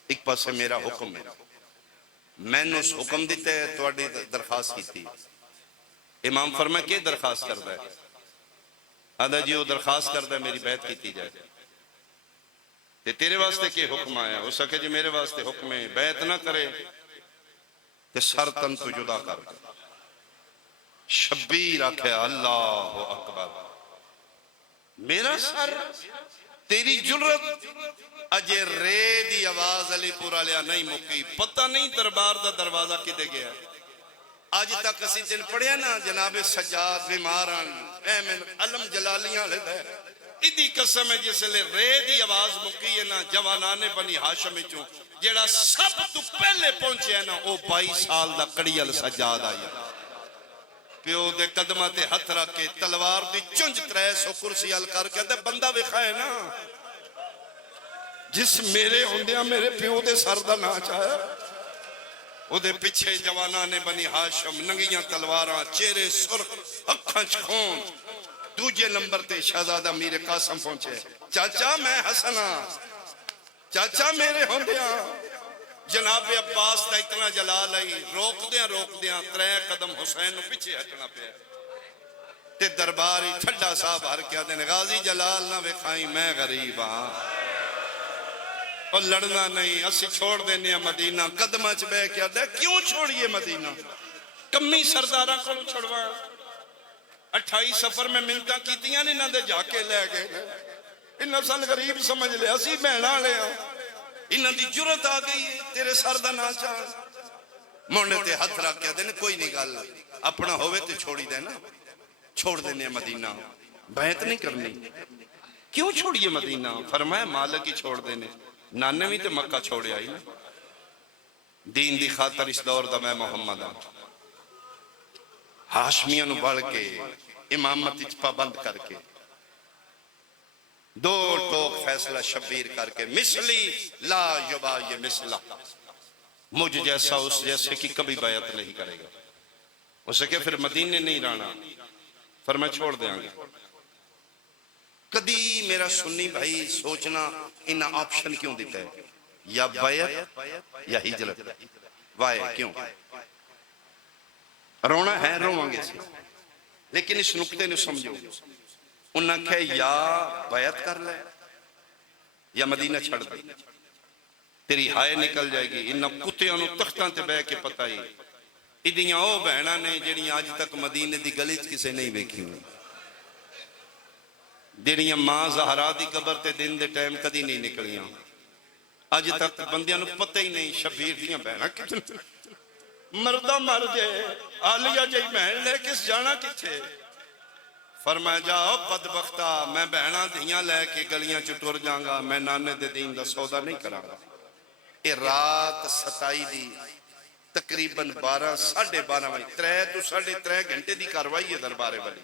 ایک پاسے میرا حکم ہے، میں نے اس حکم دیتے ہے توڑی درخواست کی تھی۔ امام فرمایا کہ درخواست کردہ ہے؟ آدھا جی وہ درخواست کردہ ہے میری بیعت کیتی جائے، تے تیرے واسطے کہ حکم آیا؟ اس سکے جی میرے واسطے حکم ہے بیعت نہ کرے تے سر تن تو جدا کر دے۔ شبیر آکھے اللہ اکبر، میرا سر، تیری جرت، اجے رے دی آواز علی پورا لیا نہیں مکی، پتہ نہیں دربار دا دروازہ کدے گیا۔ آج تک اسی دن پڑھیا نا جناب سجاد بیماران ایمن علم جلالیاں لے دے، ادھی قسم ہے جس لئے رے دی آواز مکی ہے نا، جوانان بنی ہاشم چوں جیڑا سب تو پہلے پہنچے ہے نا، او 22 سال دا کڑیل سجاد آئی، پیو دے قدمہ تے ہتھ رکھ کے تلوار دی چنج 300 کرسی حل کر کے دے بندہ وکھائے نا، جس میرے ہوندیاں میرے پیو دے سر دا نہ چاہے، او دے پچھے جوانان بنی ہاشم ننگیاں تلواراں، چہرے سرخ، اکھاں خون۔ دوجے نمبر تے شہزادہ میر قاسم پہنچے، چاچا میں حسنہ، چاچا میرے ہوندیاں، جناب عباس دا اتنا جلال آئی، روک دیاں 3 قدم حسین نو پیچھے ہٹنا پہ، تے درباری ٹھڈا صاحب ہر کیا دیں غازی جلال نہ وکھائیں میں غریب ہاں، اور لڑنا نہیں، اسی چھوڑ دینے مدینہ، قدمہ چ بے کیا دے کیوں چھوڑیے مدینہ؟ کمی سردارہ کو چھوڑوا، 28 سفر میں منتاں کیتیاں نے نہ دے جا کے لے گئے، انہاں سن غریب سمجھ لے، اسی بہنا لے آؤ، انہاں دی جرت آ گئی ہے، تیرے سر دا نہ چاہ، مونڈے تے ہتھ رکھ کے دینے کوئی نہیں گل، اپنا ہوئے تے چھوڑی دینا، چھوڑ دینے مدینہ، بیعت نہیں کرنی، کیوں چھوڑیے مدینہ؟ فرمایا مالک ہی چھوڑ دینے، نانوی تے مکہ چھوڑے آئی نا، دین دی خاطر اس دور دا میں محمد ہوں، ہاشمیاں نو بڑھ کے امامت اچپا بند کر کے 2 ٹوک فیصلہ شبیر کر کے، مثلی لا یبائی مثلہ، مجھ جیسا اس جیسے کی کبھی بیعت نہیں کرے گا، اسے کہ پھر مدینے نہیں رانا، فرمایا چھوڑ دیں گے۔ کدی میرا سنی بھائی سوچنا انہا آپشن کیوں دیتا ہے، یا بیعت یا ہجرت، وائے کیوں؟ رونا ہے روان گے سے، لیکن اس نکتے نے سمجھو، انہاں کہے یا بیعت کر لے یا مدینہ چھڑ دے، تیری ہائے نکل جائے گی۔ انہاں کتے انہوں تختاں تے بے کے پتائی، ادھیاں او بہنہ نے جڑیاں آج تک مدینہ دی گلیج کسے نہیں بیکھی ہوئی، جڑیاں ماں زہرا دی قبر تے دن دے ٹائم کدی نہیں نکلیاں، اج تک بندیاں نو پتہ ہی نہیں شبیر دیاں بہناں کتنے مردہ مر جائے آلیہ جی بہن لے کس جانا کتھے فرمایا جاؤ بدبختہ میں بہناں دیاں لے کے گلیاں چٹور جاؤں میں نانے دے دین دا سودا نہیں کراں گا اے رات 27 دی تقریباً 12 ساڑھے 12 بجے 3 تو ساڑھے 3 گھنٹے دی کاروائی ہے دربارے والی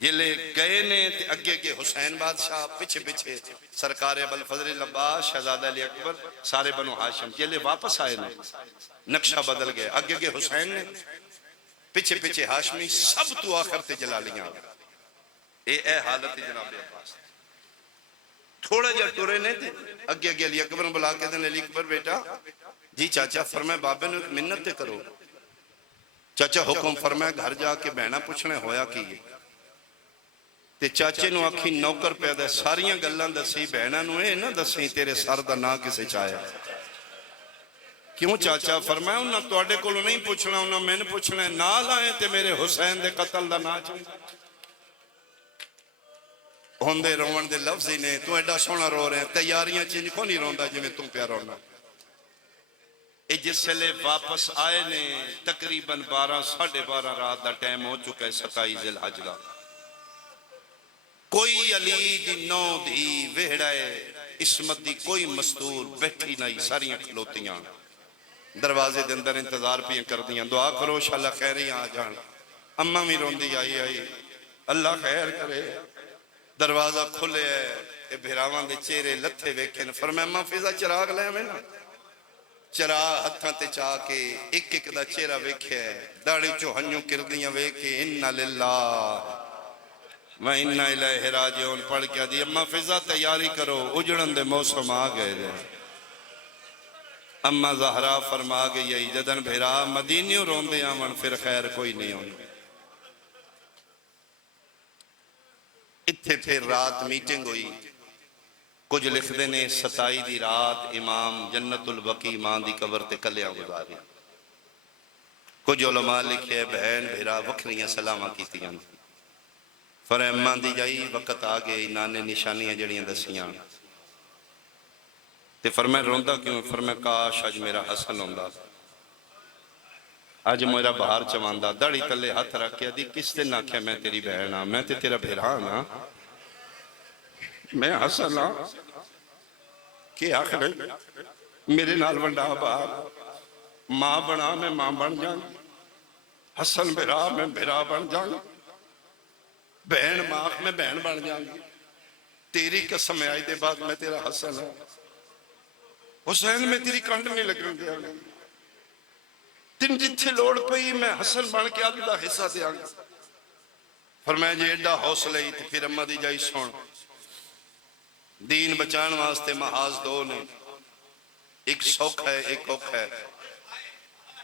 یہ لے گئے نے اگے کے حسین بادشاہ پیچھے پیچھے سرکار ابوالفضل عباس شہزادہ علی اکبر سارے بنو ہاشم یہ لے واپس آئے نے نقشہ بدل گئے اگے کے حسین نے پیچھے پیچھے ہاشمی سب تو آخر تے جلالیاں اے حالت جناب عباس تھوڑا جا ٹورے نے تھے اگے اگے علی اکبر بلا کے دن علی اکبر بیٹا جی چاچا فرمائے بابے نے منت تے کرو چاچا حکم فرمائے گھر جا کے بہنہ پوچھنے ہویا کی تے چاچے نو آکھی نوکر پیدا ساریاں گلان دسی بہنہ نو اے نا دسی تیرے سر دا نا کسے چاہیا کیوں چاچا فرمایا انہاں توڑے کو نہیں پوچھنا انہاں میں نے پوچھنا نال آئے تے میرے حسین دے قتل دا نا چاہیا ہوندے روان دے لفظی نے تو ایڈا سونا رو رہے ہیں تیاریاں چینج کو نہیں روندا جو میں تم پیا رونا اے جس سے لے واپس آئے نے تقریباً 12 ساڑھے 12 رات دا ٹائم ہو چکا ہے 27 ذی الحج دا کوئی علی دی نو دی وہڑائے اسمت دی کوئی مستور بیٹھی نہیں ساریاں کھلوتیاں دروازے دے اندر انتظار پیاں کر دیاں دعا کرو شاءاللہ خیریاں آ جان اممہ بھی روندی آئی اللہ خیر کرے دروازہ کھلے ہے بھیراوان دے چہرے لتھے ویکھن فرمایا اممہ فضا چراغ لے ہمیں نا چراغ ہتھاں تے چاہ کے ایک ایک دا چہرہ ویکھے داڑی چو ہنیوں کردیاں ویکھے انہا للہ وَإِنَّا إِلَيْهِ رَاجِعُونَ پڑھ کیا دی اممہ فضا تیاری کرو اجڑن دے موسم آگئے دے اممہ زہرا فرما گئی ہے جدن بھیرا مدینیوں روندے آمن پھر خیر کوئی نہیں ہوئی اتھے پھر رات میٹنگ ہوئی کچھ لکھ دینے 27 دی رات امام جنت البقی ماں دی قبر تے کلیاں گزاری کچھ علماء لکھے بہن بھیرا وکھریاں سلامہ کیتیاں فرمان دی جائی وقت آگے نانے نشانیاں جڑیاں دسیاں تے فرمائے روندہ کیوں فرمائے کاش آج میرا حسن ہوندہ آج میرا بہار چواندہ داڑی تلے ہاتھ رکھیا دی کس تے نہ کیا میں تیری بہنا میں تے تیرا بھیرانا میں حسن ہاں کہ آخر میرے نال ونڈا بار ماں بنا میں ماں بن جاؤں حسن بھیرا میں بھیرا بن جاؤں بہن ماں میں بہن بن جاؤں تیری قسم آئی دے بعد میں تیرا حسن ہوں حسین میں تیری کنڈ نہیں لگن دیا تن جتھے لوڑ پئی میں حسن بن کے آدھا حصہ دیا فرمایا جی ایڈا حوصلہ ہی پھر اممہ دی جائی سون دین بچان واسطے محاذ دو نے ایک سوکھ ہے ایک اوکھ ہے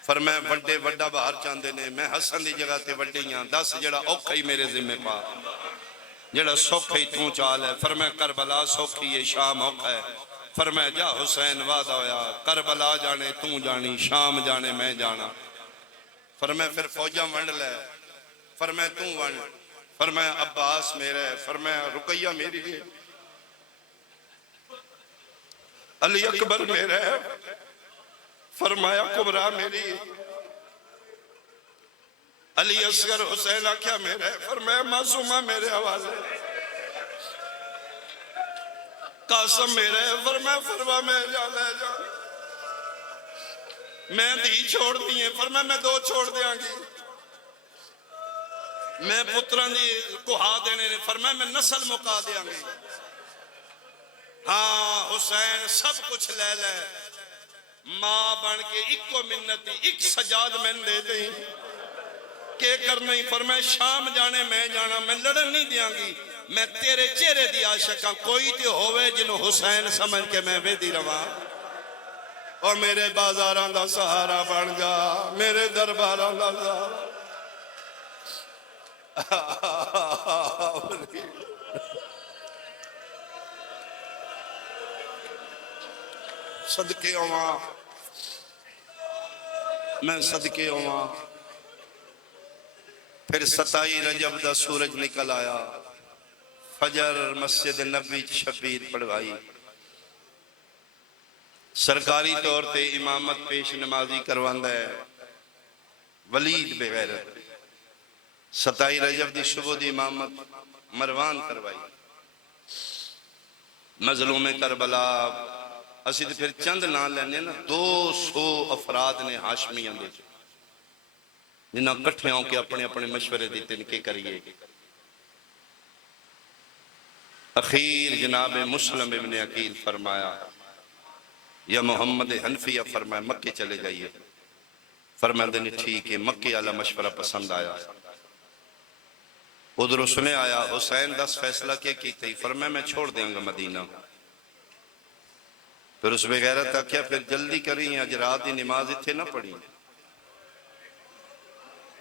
فرمایا وڈے وڈا باہر چاندے نے میں حسن دی جگہ تے وڈیاں 10 جڑا اوکھ ہی میرے ذمہ پا جڑا سوکھ ہی توں چال ہے فرمایا کربلا سوکھ ہی شام اوکھ ہے فرمایا جا حسین وعدہ ہویا کربلا جانے توں جانی شام جانے میں جانا فرمایا پھر فوجہ ونڈ لے فرمایا توں ونڈ فرمایا عباس میرے فرمایا رقیہ میری ہے علی اکبر میرے فرمایا کبرا میری علی اصغر حسین آکھیا میرے فرمایا معصومہ میرے حوالے قاسم میرے فرمایا فرما میں جا لے جا میں دی چھوڑ دیئے فرمایا میں 2 چھوڑ دیاں گی میں پتران دی کوہا دینے فرمایا میں نسل مکا دیاں گی ہاں حسین سب کچھ لے لے ماں بن کے ایک کو منتی ایک سجاد میں دے دیں کہ کرنا ہی فرمائے شام جانے میں جانا میں لڑن نہیں دیاں گی میں تیرے چہرے دی عاشقاں کوئی تے ہوئے جنہوں حسین سمجھ کے میں وے دی رواں اور میرے بازاران دا سہارا بن جا میرے درباران دا سہارا صدقے ہوا میں صدقے ہوا پھر 27 رجب دا سورج نکل آیا فجر مسجد نبی شبیر پڑھوائی سرکاری طور تے امامت پیش نمازی کرواندا ہے ولید بغیرت 27 رجب دی صبح دی امامت مروان کروائی مظلوم کربلا اسی تے پھر چند نام لینے نا 200 افراد نے ہاشمیاں دے جنہاں کٹھے ہوں کہ اپنے اپنے مشورے دیتے ان کے کریے اخیر جناب مسلم ابن عقیل فرمایا یا محمد حنفیہ فرمایا مکے چلے جائیے فرمایا دینے ٹھیک ہے مکے والا مشورہ پسند آیا ادھر اس نے آیا حسین 10 فیصلہ کیا کیتے ہی فرمایا میں چھوڑ دیں گا مدینہ پھر اس بغیرت کیا پھر جلدی کریں آج رات دی نماز تھے نہ پڑھی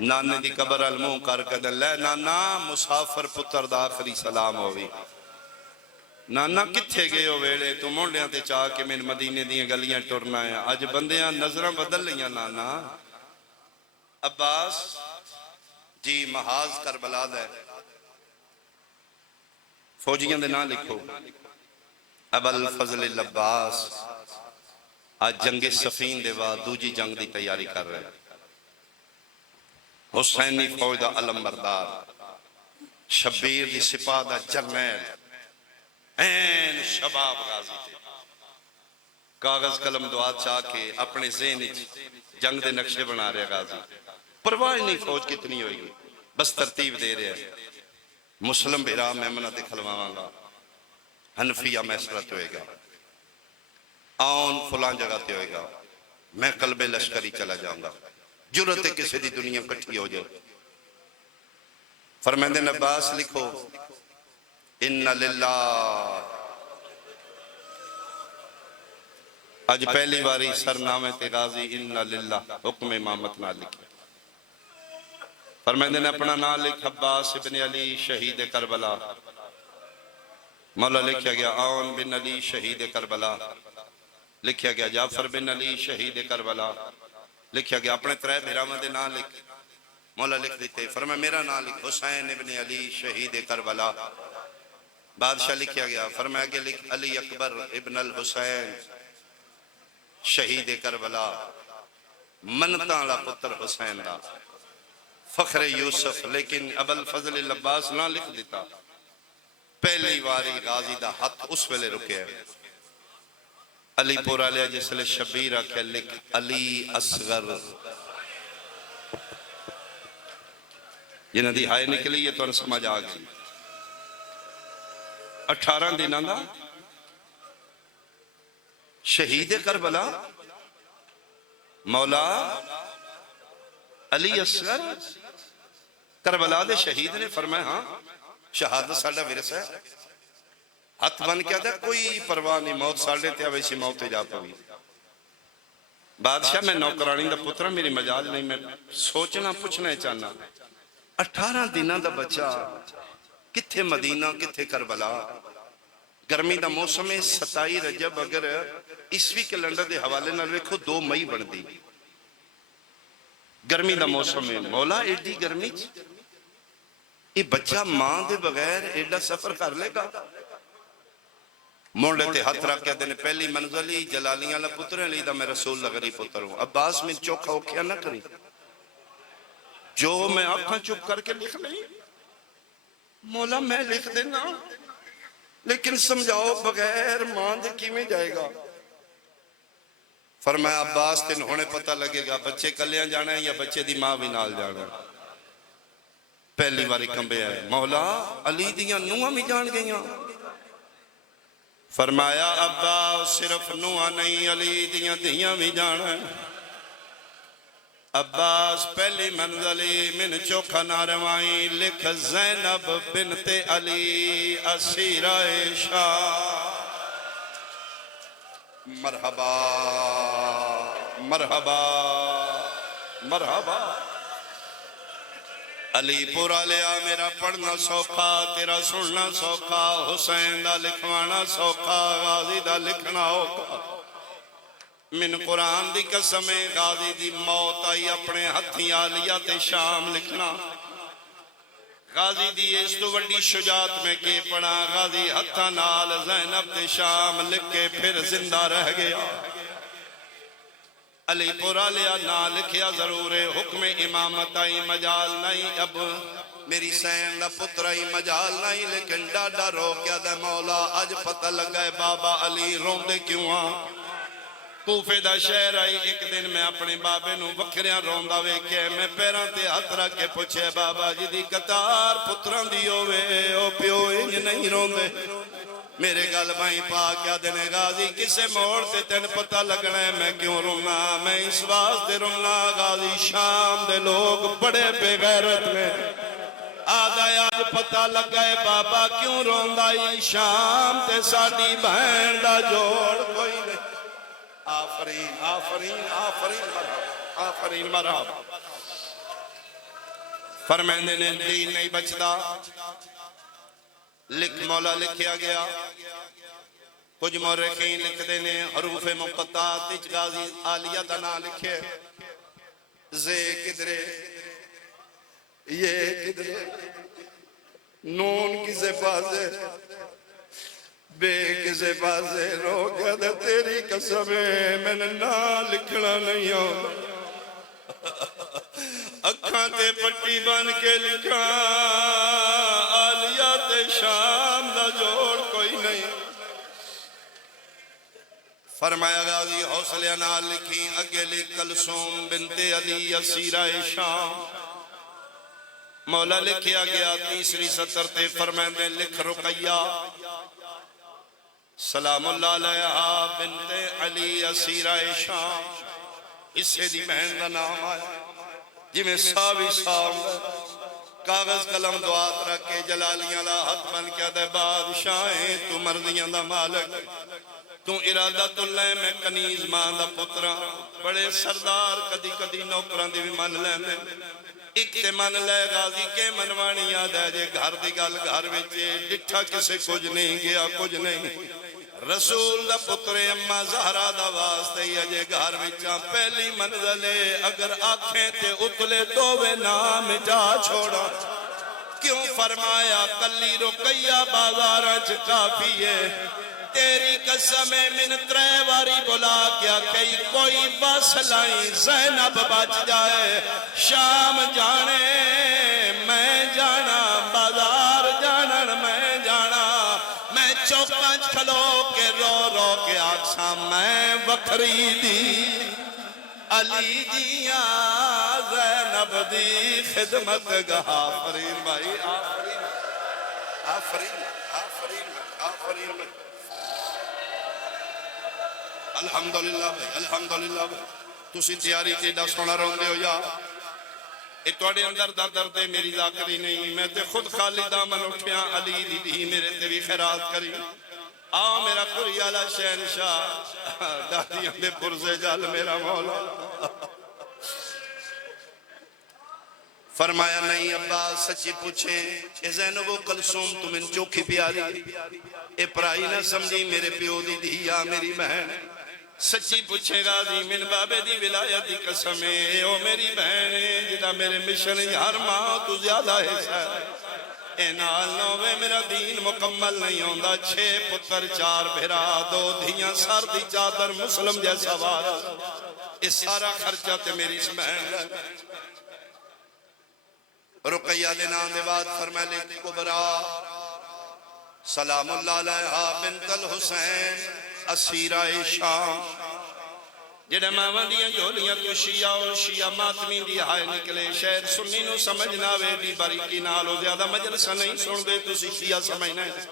نانے دی قبر الموں کر کدن لے نانا مسافر پتر دا آخری سلام ہوئی نانا کتھے گئے ہو ویڑے تو مونڈیاں تے چاہ کے میں مدینے دیاں گلیاں ٹرنا ہے آج بندیاں نظریں بدل لیاں نانا عباس جی محاذ کربلا دے فوجیاں دے نہ لکھو ابو الفضل العباس آج جنگ صفین دے بعد دوجی جنگ دی تیاری کر رہے ہیں حسینی فوج دا علم بردار شبیر دی سپاہ دا جرنیل این شباب غازی تھے کاغذ قلم دعا چاہ کے اپنے ذہن جنگ دے نقشے بنا رہے غازی پرواہ نہیں فوج کتنی ہوئی بس ترتیب دے رہے ہیں مسلم بھیرا میمنہ دکھلواں گا حنفیہ محسرت ہوئے گا آن فلان جگہ تے ہوئے گا میں قلب لشکری چلا جاؤں گا جرت کسی دی دنیا کٹھی ہو جائے فرمیندن عباس لکھو ان للہ آج پہلی باری سرنامے تے غازی ان للہ حکم امامت نہ لکھے فرمیندن اپنا نام لکھ عباس ابن علی شہید کربلا مولا لکھیا گیا آن بن علی شہید کربلا لکھیا گیا جعفر بن علی شہید کربلا لکھیا گیا اپنے ترے بھیرامہ دے نام لکھ مولا لکھ دیتے فرمایا میرا نام لکھ حسین ابن علی شہید کربلا بادشاہ لکھیا گیا فرمایا کہ لکھ علی اکبر ابن الحسین شہید کربلا منتاں لا پتر حسین دا فخر یوسف لیکن ابو الفضل العباس نہ لکھ دیتا پہلی واری غازی دا ہاتھ اس ویلے رکے ہیں علی پورا لیا جس لئے شبیرہ کے لکھ علی اصغر یہ ندی ہائے نکلی یہ تو ان سمجھ آگئی 18 دن دا شہید کربلا مولا علی اصغر کربلا دے شہید نے فرمایا ہاں شہادت ساڑھا ورثہ ہے ہاتھ بن کیا تھا کوئی پرواہ نہیں موت ساڑھے تھے ویسی موت جا پوی بادشاہ میں نوکرانی دا پترہ میری مجال نہیں میں سوچنا پوچھنا چاہنا 18 دنہ دا بچہ کتھے مدینہ کتھے کربلا گرمی دا موسم 27 رجب اگر عیسوی کیلنڈر دے حوالے نہ رکھو 2 مئی بن دی گرمی دا موسم ہے مولا ایڈی گرمی یہ بچہ ماں دے بغیر ایڈا سفر کر لے گا مونڈے تے ہاتھ رکھ کے دینے پہلی منزلی جلالیاں اللہ پتریں لی دا میں رسول لغری پتر ہوں عباس میں چوکھا ہوکیا نہ کری جو میں آنکھاں چپ کر کے لکھ لیں مولا میں لکھ دینا لیکن سمجھاؤ بغیر ماں دے کی میں جائے گا فرمایا عباس تین ہونے پتہ لگے گا بچے کلیاں جانا ہے یا بچے دی ماں بھی نال جانا ہے پہلی باری کمبے آئے مولا علی دیاں نوہ بھی جان گئیاں فرمایا عباس صرف نوہ نہیں علی دیاں بھی جان ہے عباس پہلی منزلی من چوکھا نہ روائیں لکھ زینب بنت علی اسیرہ شاہ مرحبا مرحبا مرحبا علی پورا لیا میرا پڑھنا سوکھا تیرا سننا سوکھا حسین دا لکھوانا سوکھا غازی دا لکھنا ہوکا من قرآن دی قسم غازی دی موت آئی اپنے ہتھیں آلیا تے شام لکھنا غازی دی اس تو وڈی شجاعت میں کے پڑھا غازی ہتھا نال زینب تے شام لکھ کے پھر زندہ رہ گیا علی پورا لیا نہ لکھیا ضرور ہے حکم امامت آئی مجال نہیں اب میری سین دا پتر آئی مجال نہیں لیکن ڈاڈا رو کیا دے مولا آج پتہ لگا ہے بابا علی روندے کیوں کوفے دا شہر آئی ایک دن میں اپنے بابے نو وکھریاں روندا ویکھے میں پیراں تے ہاتھ رکھ کے پوچھے بابا جی دی قطار پتراں دی ہووے او پیو انج نہیں روندے میرے گل بھائی پا کیا دینے غازی کسے موڑ تے تین پتہ لگنا ہے میں کیوں رونا میں اس واسطے رونا غازی شام دے لوگ بڑے بے غیرت میں آدھا آج پتہ لگا ہے بابا کیوں روندا ہی شام تے ساڑی بہن دا جوڑ کوئی نہیں آفرین آفرین آفرین مرحب آفرین مرحب فرمیندے نے دین نہیں بچتا لکھ مولا لکھیا گیا کچھ مورخین لکھ دینے حروف مقطعات اچ غازی عالیہ دا نا لکھے زے کدرے یہ کدرے نون کسے پاسے بے کسے پاسے رو گیا دے تیری قسم ہے میں نے نا لکھنا نہیں ہوں اکھاں تے پٹی بن کے لکھا عالیہ تے شام دا جوڑ کوئی نہیں فرمایا غازی حوصلہ نہ لکھی اگے لکھ کلثوم بنت علی اسیرہ شام مولا لکھیا گیا تیسری سطر تے فرمائے لکھ رقیہ سلام اللہ علیہ بنت علی اسیرہ شام اس سے دی بہن دا نام آیا جی میں ساوی کاغذ قلم دعات رکھ کے جلالیاں لا حق بن کیا دے بادشاہیں تو مرضیاں دا مالک تو ارادت اللہ میں کنیز ماں دا پترہ بڑے سردار کدی کدی نوکران دی بھی من لیں دے ایک تے من لے غازی کے منوانی یاد ہے جے گھر دی گل گھر وچے ڈٹھا کسے کچھ نہیں گیا کچھ نہیں رسول دا پتر اممہ زہرہ دا واسطے ہی اجے گھر وچاں پہلی منزلے اگر آنکھیں تے اتلے دووے نام جا چھوڑا کیوں فرمایا کلی رقیہ بازارچ کافی ہے تیری قسم من تریواری بلا کیا کئی کوئی بس لائی زینب بچ جائے شام جانے میں جانا بازار جانا میں جانا میں چوکانچ کھلو کے رو رو کے آکساں میں وکھری دی علی جیاں زینب دی خدمت گہا آفرین بھائی آفرین آفرین آفرین آفرین الحمدللہ بھائی الحمدللہ بھائی تسی تیاری تیڑا سونا روندے ہو یا اے توڑے اندر دردے میری ذاکری نہیں میں تے خود خالی دامن اٹھیاں علی دی بھی میرے تے بھی خیرات کری آؤ میرا قری علی شہنشاہ دادیاں دے پرزے جال میرا مولا فرمایا نہیں ابا سچی پوچھیں اے زینب و کلثوم تمہیں چوکھی پیاری اے پرائی نہ سمجھی میرے پیو دی دیا میری بہن سچی پوچھے غازی من بابے دی ولایت دی قسم ہے او میری بہن جدا میرے مشن ہر ماں تو زیادہ ہے اے نال نوے میرا دین مکمل نہیں ہوندا 6 پتر 4 بھرا 2 دھیاں سر دی چادر مسلم جیسا وارث اس سارا خرچہ تے میری اس بہن رقیہ دے نام دے بعد فرمائے لے کبرا سلام اللہ علیہ بنت الحسین اسیرہ شام جڑے ماں دیاں جولیاں تو شیعہ اور شیعہ ماتمی دی ہائے نکلے شاید سنی نو سمجھنا وے دی باریکی نالو زیادہ مجلسہ نہیں سن دے تو شیعہ سمجھنا ہے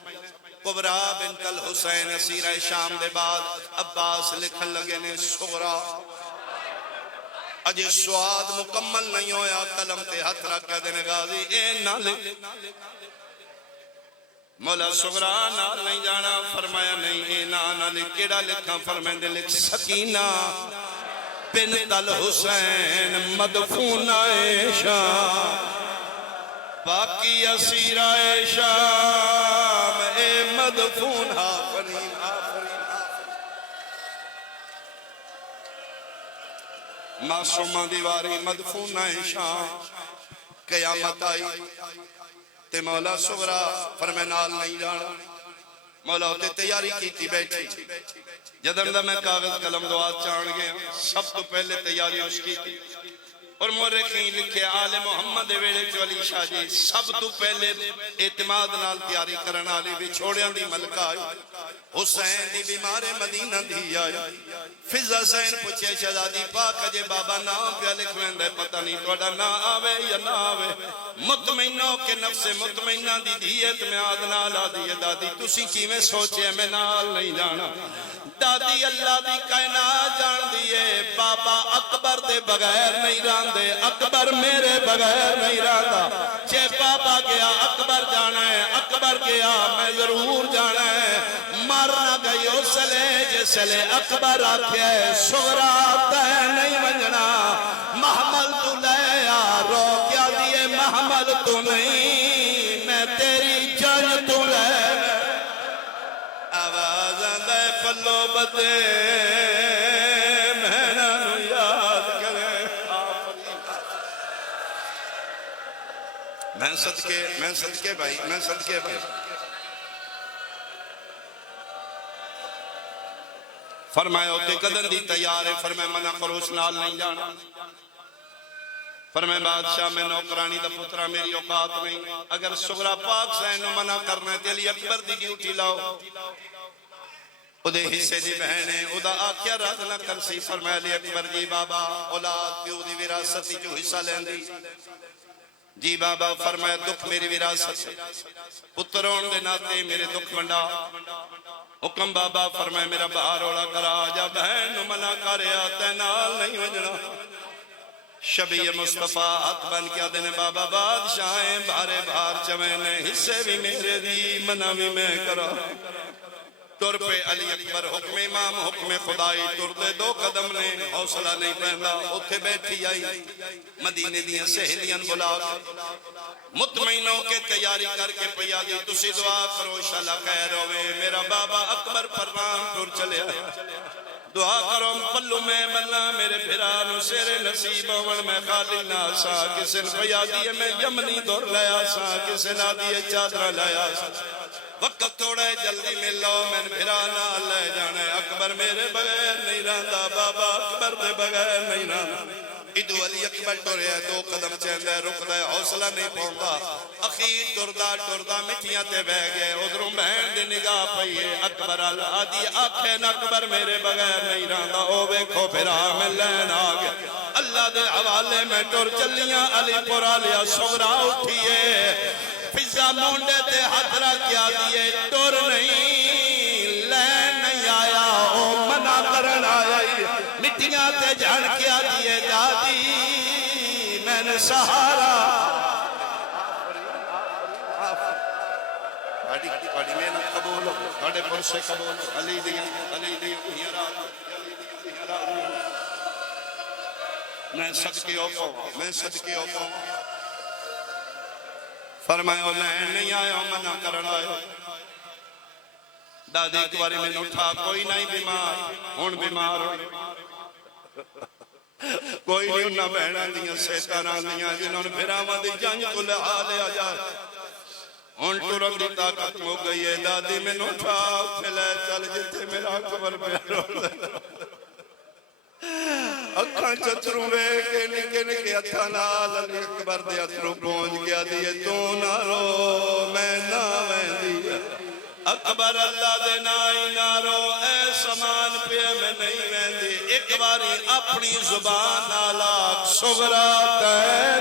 کبرا بنت الحسین اسیرہ شام دے بعد عباس لکھن لگے نے صغرا اجے سواد مکمل نہیں ہویا قلم تے ہاتھ رکھ دینے غازی اے نہ لکھ مولا صغرا نال نہیں جانا فرمایا نہیں اے نہ لکھ کیڑا لکھاں فرمائیں دے لکھ سکینہ بنت الحسین مدفونہ شام باقی اسیرہ شام اے مدفون آفرین آفرین معصومہ دیواری مدفونہ شام قیامت آئی تے مولا صغرا فرمائے نال نہیں جانا مولا تے تیاری کی بیٹھی جدن دا میں کاغذ قلم دعا چان گیا سب تو پہلے تیاری اس کی تھی اور مورخین لکھے آل محمد ویلے جو علی شاہ جی سب تو پہلے اعتماد نال تیاری کرنا علی بھی چھوڑیاں دی ملکہ آئی حسین دی بیمار مدینہ دی آئی فضا حسین پوچھے شہزادی پاک اجے بابا نام پہ لکھ لیندے پتہ نہیں توڑا نہ آوے یا نہ آوے مطمئنوں کے نفس مطمئنہ دی دیت میں آدھنا لا دیئے دادی تسی کیویں سوچے میں نال نہیں جانا دادی اللہ دی کائنات جان دیئے بابا اکبر دے بغیر نہیں راندے اکبر میرے بغیر نہیں راندا چھے بابا گیا اکبر جانا ہے اکبر گیا میں ضرور جانا ہے مارنا گئی اسلے جسلے اکبر آکھے سغرا تے نہیں منجنا محمل تو لے رو کیا دیئے محمل تو نہیں میں تیری جان تو لے آواز آندے پلو بدے مہنہ نو یاد کرے میں صدقے بھائی فرمایا ہوتے قدن دی تیار ہے فرمایا منع کرو اس نال نہیں جانا فرمایا بادشاہ میں نوکرانی دا پترہ میری اوقات نہیں اگر سغرا پاک سینو منع کرنا ہے تیلی اکبر دی ڈیوٹی لاؤ ادھے حصے دی بہنے ادھا آکیا رات نہ کرسی فرمایا علی اکبر جی بابا اولاد پیو دی وراثتی جو حصہ لین دی جی بابا فرمایا دکھ میری وراثت پترون دے ناتے میرے دکھ منڈا حکم بابا فرمائے میرا بہار اوڑا کرا جا بہن نو منع کریا تینال نہیں وجنا شبی مصطفیٰ حق بن کیا دینے بابا بادشاہیں بھارے بھار چمینے حصے بھی میرے دی منع بھی میں کرا تر پہ علی اکبر حکم امام حکم خدائی تر دے دو قدم نے حوصلہ نہیں پہندا اتھے بیٹھی آئی مدینے دیاں سہلیاں بلا مطمئنوں کے تیاری کر کے پیا دی تسی دعا کرو انشاءاللہ خیر ہوئے میرا بابا اکبر پروان ٹر چلے دعا کرو پلو میں بننا میرے بھرانو سیرے نصیب ہوڑ میں خالی ناسا کسن پیا دیئے میں یمنی دور لیا سا کسن آدیئے چادرہ لیا سا وقت توڑے جلدی ملو میں بھرانا لے جانے اکبر میرے بغیر نہیں رہندا بابا اکبر دے بغیر نہیں رہندا ادو علی اکبر ٹورے ہے دو قدم چہندے رک دے حوصلہ نہیں پہندا اخیر ٹردہ مٹیاں تے بہ گئے ادھروں بہن دے نگاہ پئیے اکبر آدھی آنکھیں اکبر میرے بغیر نہیں رہندا او بیکھو بھرا میں لین آگے اللہ دے حوالے میں ٹر چلیاں علی پورا لیا سغرا اٹھئیے فضا مونڈے تے حضرہ کیا دیئے ٹر نہیں لین نہیں آیا او منع کرن آیا مٹیاں تے جھڑ کیا دیئے دادی میں نے سہارا بڑی میں نہ قبول ہو بڑے پر سے قبول ہو علی دیئے میں صدقے اوپو فرمائے ہو لین نہیں آیا منع کرن آیا دادی ایک باری میں اٹھا کوئی نہیں بیمار ہون بیمار ہو کوئی نہیں انہا بہنہ دیاں سیتاران دیاں جنہوں نے پھراما دی جانج تو لہا لیا جائے ہون ٹورک دی طاقت ہو گئی ہے دادی میں اٹھا اٹھے لے چل جتے میرا قبر پیارو اکھاں چتروں بے کے نکے اتھا نال علی اکبر دے اتروں پہنچ گیا دیئے تو نہ رو میں نہ ویندی اکبر اللہ دے نائی نہ رو اے سامان پہ میں نہیں ویندی ایک باری اپنی زبان آلاک سغرا تے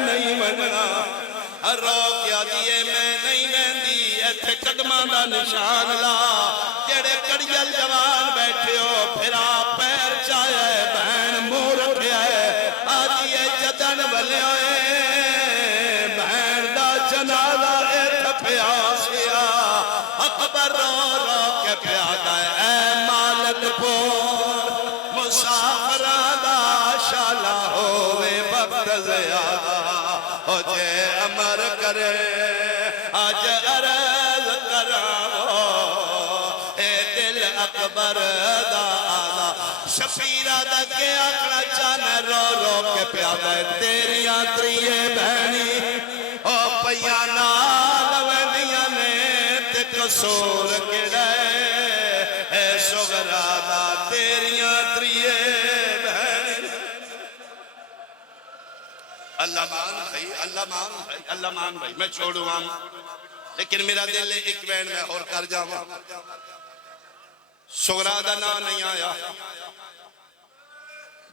نہیں مننا رو کیا دیئے میں نہیں ویندی ایتھے قدمان دا نشان لا جڑے کڑیل جوان بیٹھے ہو پھرا پیر چاہے بہن مور رکھے آجیے جدن بلے ہوئے بہن دا جنازہ ایتھ پیاسیا اکبر رو کے پیادا اے مالک پور مسافرہ دا شالہ ہوئے وقت زیادہ ہو جے امر کرے آج عرض کراو اے دل اکبر دا آلہ شفیرہ دا کے آکڑا چانے رو رو کے پیادا تیریاں تریے بہنی او پیانا لوینیاں نے تے قصور کیڑا اے سغرا دا تیریاں تریے بہن اللہ مان بھائی اللہ مان بھائی اللہ مان بھائی میں چھوڑوں لیکن میرا دل ایک بین میں اور کر جاواں سغرا دا نا نہیں آیا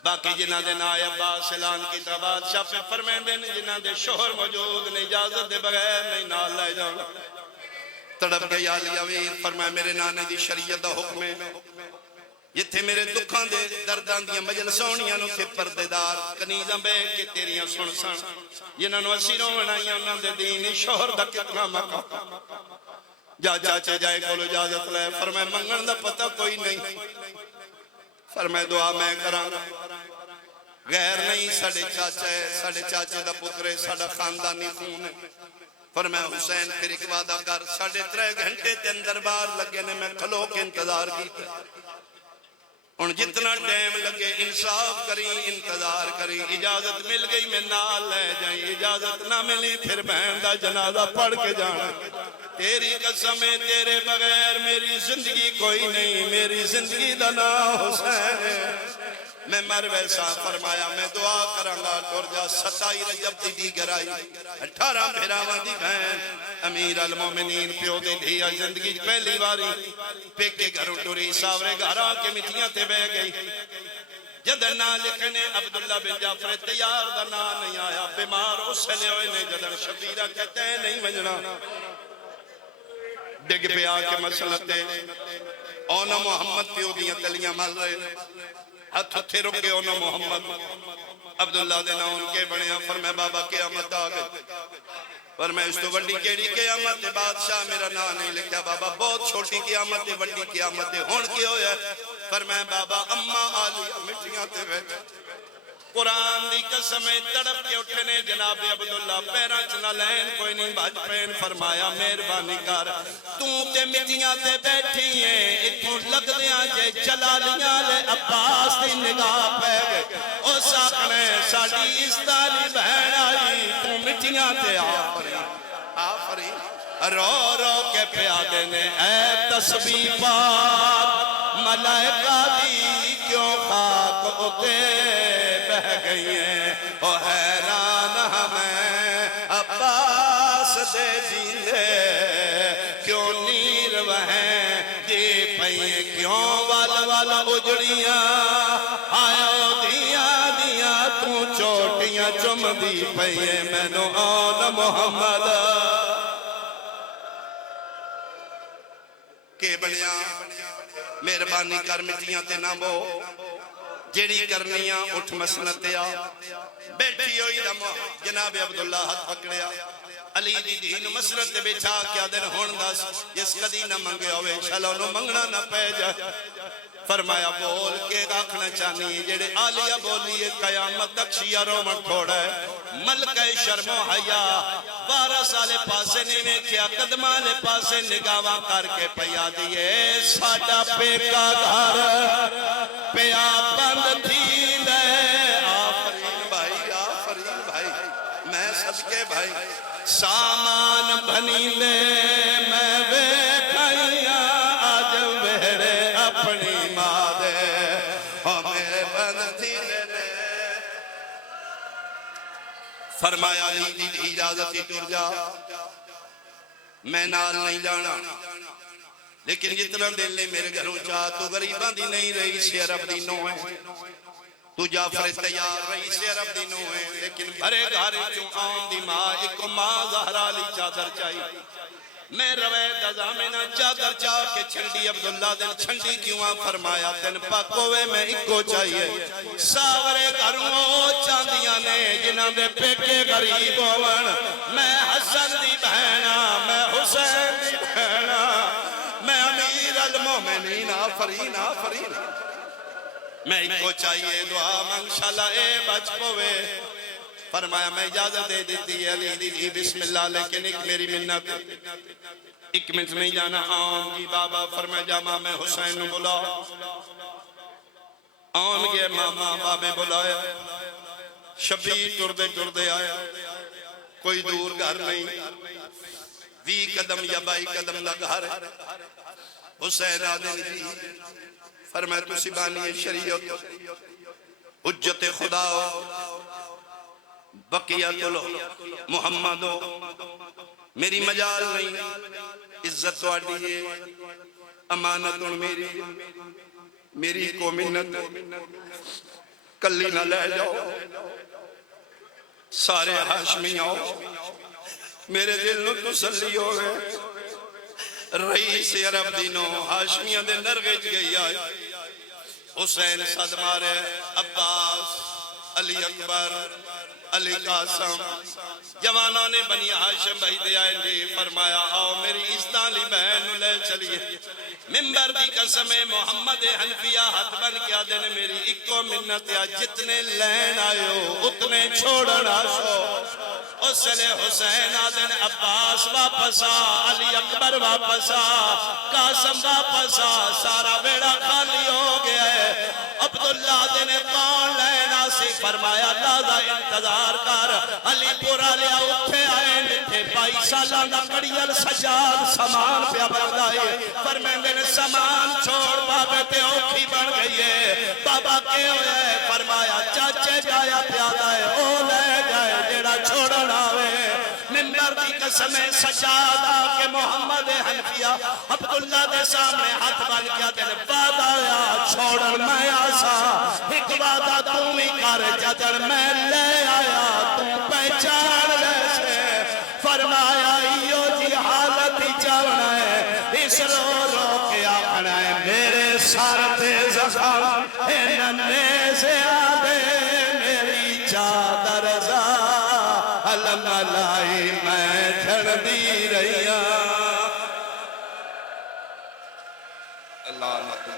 باقی جنہ دے نا عباس اعلان کی بادشاہ پہ فرمیندے نے جنہ دے شوہر موجود نے اجازت دے بغیر نہیں نال لے جانا تڑپ کے یا علی ویر فرمائے میرے نانے دی شریعت دا حکم ہے جتھے میرے دکھاں دے دردان دیاں مجلسونیاں نو تھے پردے دار کنیزاں بے کے تیریاں سن سن جنہاں نو اسیروں بنائیاں انہاں دے دینی شوہر دا کتنا مقام جا چاچے جائے کولو اجازت لے فرمائے منگن دا پتہ کوئی نہیں فرمائے دعا میں کراں غیر نہیں ساڑے چاچے دا پترے ساڑا خاندانی خون ہے فرمائے حسین پھر ایک وعدہ کر 3.5 گھنٹے تے اندر بار لگے نے میں کھلو کے انتظار کیتا ان جتنا ٹائم لگے انصاف کریں انتظار کریں اجازت مل گئی میں نال لے جائیں اجازت نہ ملی پھر بہن دا جنازہ پڑھ کے جانا تیری قسم ہے تیرے بغیر میری زندگی کوئی نہیں میری زندگی دا نام حسین ہے میں مر ویسا فرمایا میں دعا کرانگا ٹور جا 27 رجب دی دیگر آئی 18 بھیراوہ دی بہن امیر المومنین پیو دی دھیا زندگی پہلی باری پیکے گھروں ٹوری ساورے گھرا کے مٹیاں تے بے گئی جدن نہ لکھنے عبداللہ بن جعفر تیار دا نا نہیں آیا بیمار اس سے لے ہوئے نے جدن شبیرہ کہتے ہیں نہیں منجنا ڈگ پہ آکے مسلتے اونا محمد پیو دیاں تلیاں مل رہے ہاتھ تھے رکے اونا محمد عبداللہ دینا ان کے بڑے فرمائے بابا قیامت آگئے فرمائے اس تو وڈی کیڑی قیامت بادشاہ میرا نا نہیں لکھا بابا بہت چھوٹی قیامت وڈی قیامت ہون کی ہویا فرمائے بابا اممہ آلی مٹیاں تے بیٹھے قرآن دی قسم تڑپ کے اٹھنے جناب عبداللہ پیرا چنا لین کوئی نہیں بھاج پین فرمایا مہربانی کر تو تے مٹیاں تے بیٹھی ہیں اتھوں لگ دیاں جے جلالیاں لے عباس دی نگاہ پہ گئے او ساکھنے ساڑی اس داری بہن آئی تو مٹیاں تے آفرین رو رو کے پیادے نے اے تسبیح پاک ملائکہ دی کیوں خاک اتے بہ گئی ہیں او حیران ہمیں عباس دے جیلے کیوں نیر وہیں دی پئیں کیوں والا اجڑیاں آئے دیاں تو چوٹیاں چم دی پئیں میں نو آن محمد کے بنیا مہربانی کر مٹیاں تے نہ بو جیڑی کرنیاں اٹھ مسنتیا بیٹھی ہوئی دمو جناب عبداللہ ہاتھ پکڑیا علی دی دین مسرت بچھا کیا دن ہون دا جس کدی نہ منگے ہوئے شلو نو منگنا نہ پہ جائے فرمایا بول کے آکھنا چاہنی جیڑے آلیہ بولیے قیامت تک شیعہ رومن کھوڑا ہے ملکہ شرم و حیا 12 سالے پاسے نیوے کیا قدمانے پاسے نگاواں کر کے پیا دیئے ساڑا پیکا دھار پیا بند تھی لے آفرین بھائی میں صدقے بھائی سامان بھنی لے میں بیٹھائیاں آج ویڑے اپنی ماں دے ہمیں بند تھی لے فرمایا علی دی اجازتی ٹر جا میں نال نہیں جانا لیکن جتنا دل نے میرے گھروں چاہ تو غریباں دی نہیں رہی سے عرب دی نو ہے تو جعفر تیار رہی سے عرب دی نو ہے لیکن بھرے گھارے چوں آن دی ماں ایک ماں زہرہ لی چادر چاہی میں روے دزامنہ چادر چاہ کے چھنڈی عبداللہ دن چھنڈی کیوں فرمایا تن پاکوے میں ایکو چاہیے ساورے گھروں چاندیاں نے جنہاں دے پیکے غریب ہوون میں حسن دی بہنا میں حسین دی بہنا میں امیر المومنین آفرین میں ایکو چاہیے دعا منگشالہ اے بچ پوے فرمایا میں اجازت دے دیتی ہے علی دی بسم اللہ لیکن ایک میری منت ایک منٹ نہیں جانا آن جی بابا فرمایا جامع میں حسین نو بلا آن گئے ماما بابے بلایا شبیر ٹردے آیا کوئی دور گھر نہیں 20 قدم یا 22 قدم دا گھر حسین آدن جی فرمائے تسی بانی شریعت حجت خدا بقیت محمد میری مجال نہیں عزت واڑی ہے امانت میری کو منت کلی نہ لے جاؤ سارے ہاشمی آؤ میرے دل نو تسلی ہو گئے رئیس عرب دینوں ہاشمیاں دے نرغج گئی آئے حسین صد مارے عباس علی اکبر علی قاسم جوانوں نے بنی ہاشم بھائی دے آئے لے فرمایا آؤ میری اسلالی بہن لے چلیے ممبر دی قسم محمد حنفیہ ہاتھ بن کیا دینے میری اکو منت یا جتنے لین آئے ہو اتنے چھوڑنا شو اسلے حسین آدن عباس واپس آ علی اکبر واپس آ قاسم واپس آ سارا بیڑا خالی ہو گیا ہے عبداللہ دن کون لینا سی فرمایا لازا انتظار کر علی پورا لیا اٹھے آئے لکھے 22 سالان دا کڑیل سجاد سامان پہ بردائے فرمائے دن سامان چھوڑ بابے تے اوکھی بن گئی ہے بابا کے ہوئے فرمایا چاچے جایا پیادا ہے او لے جائے جیڑا چھوڑنا ہوئے ممبر دی قسم سجادہ کہ محمد حنفیہ عبداللہ دے سامنے ہاتھ بن کیا دن وعدہ یا چھوڑن میں آسا ایک وعدہ تم ہی کر جدر میں لے آیا تم پہچان ویسے فرمایا ایو جی حالت ہی چاونا ہے اس رو کے آنا ہے میرے سار تے زخم اے ننے سے آدھے میری چادر زا علم لائی میں جھڑ دی رہیا اللہ اللہ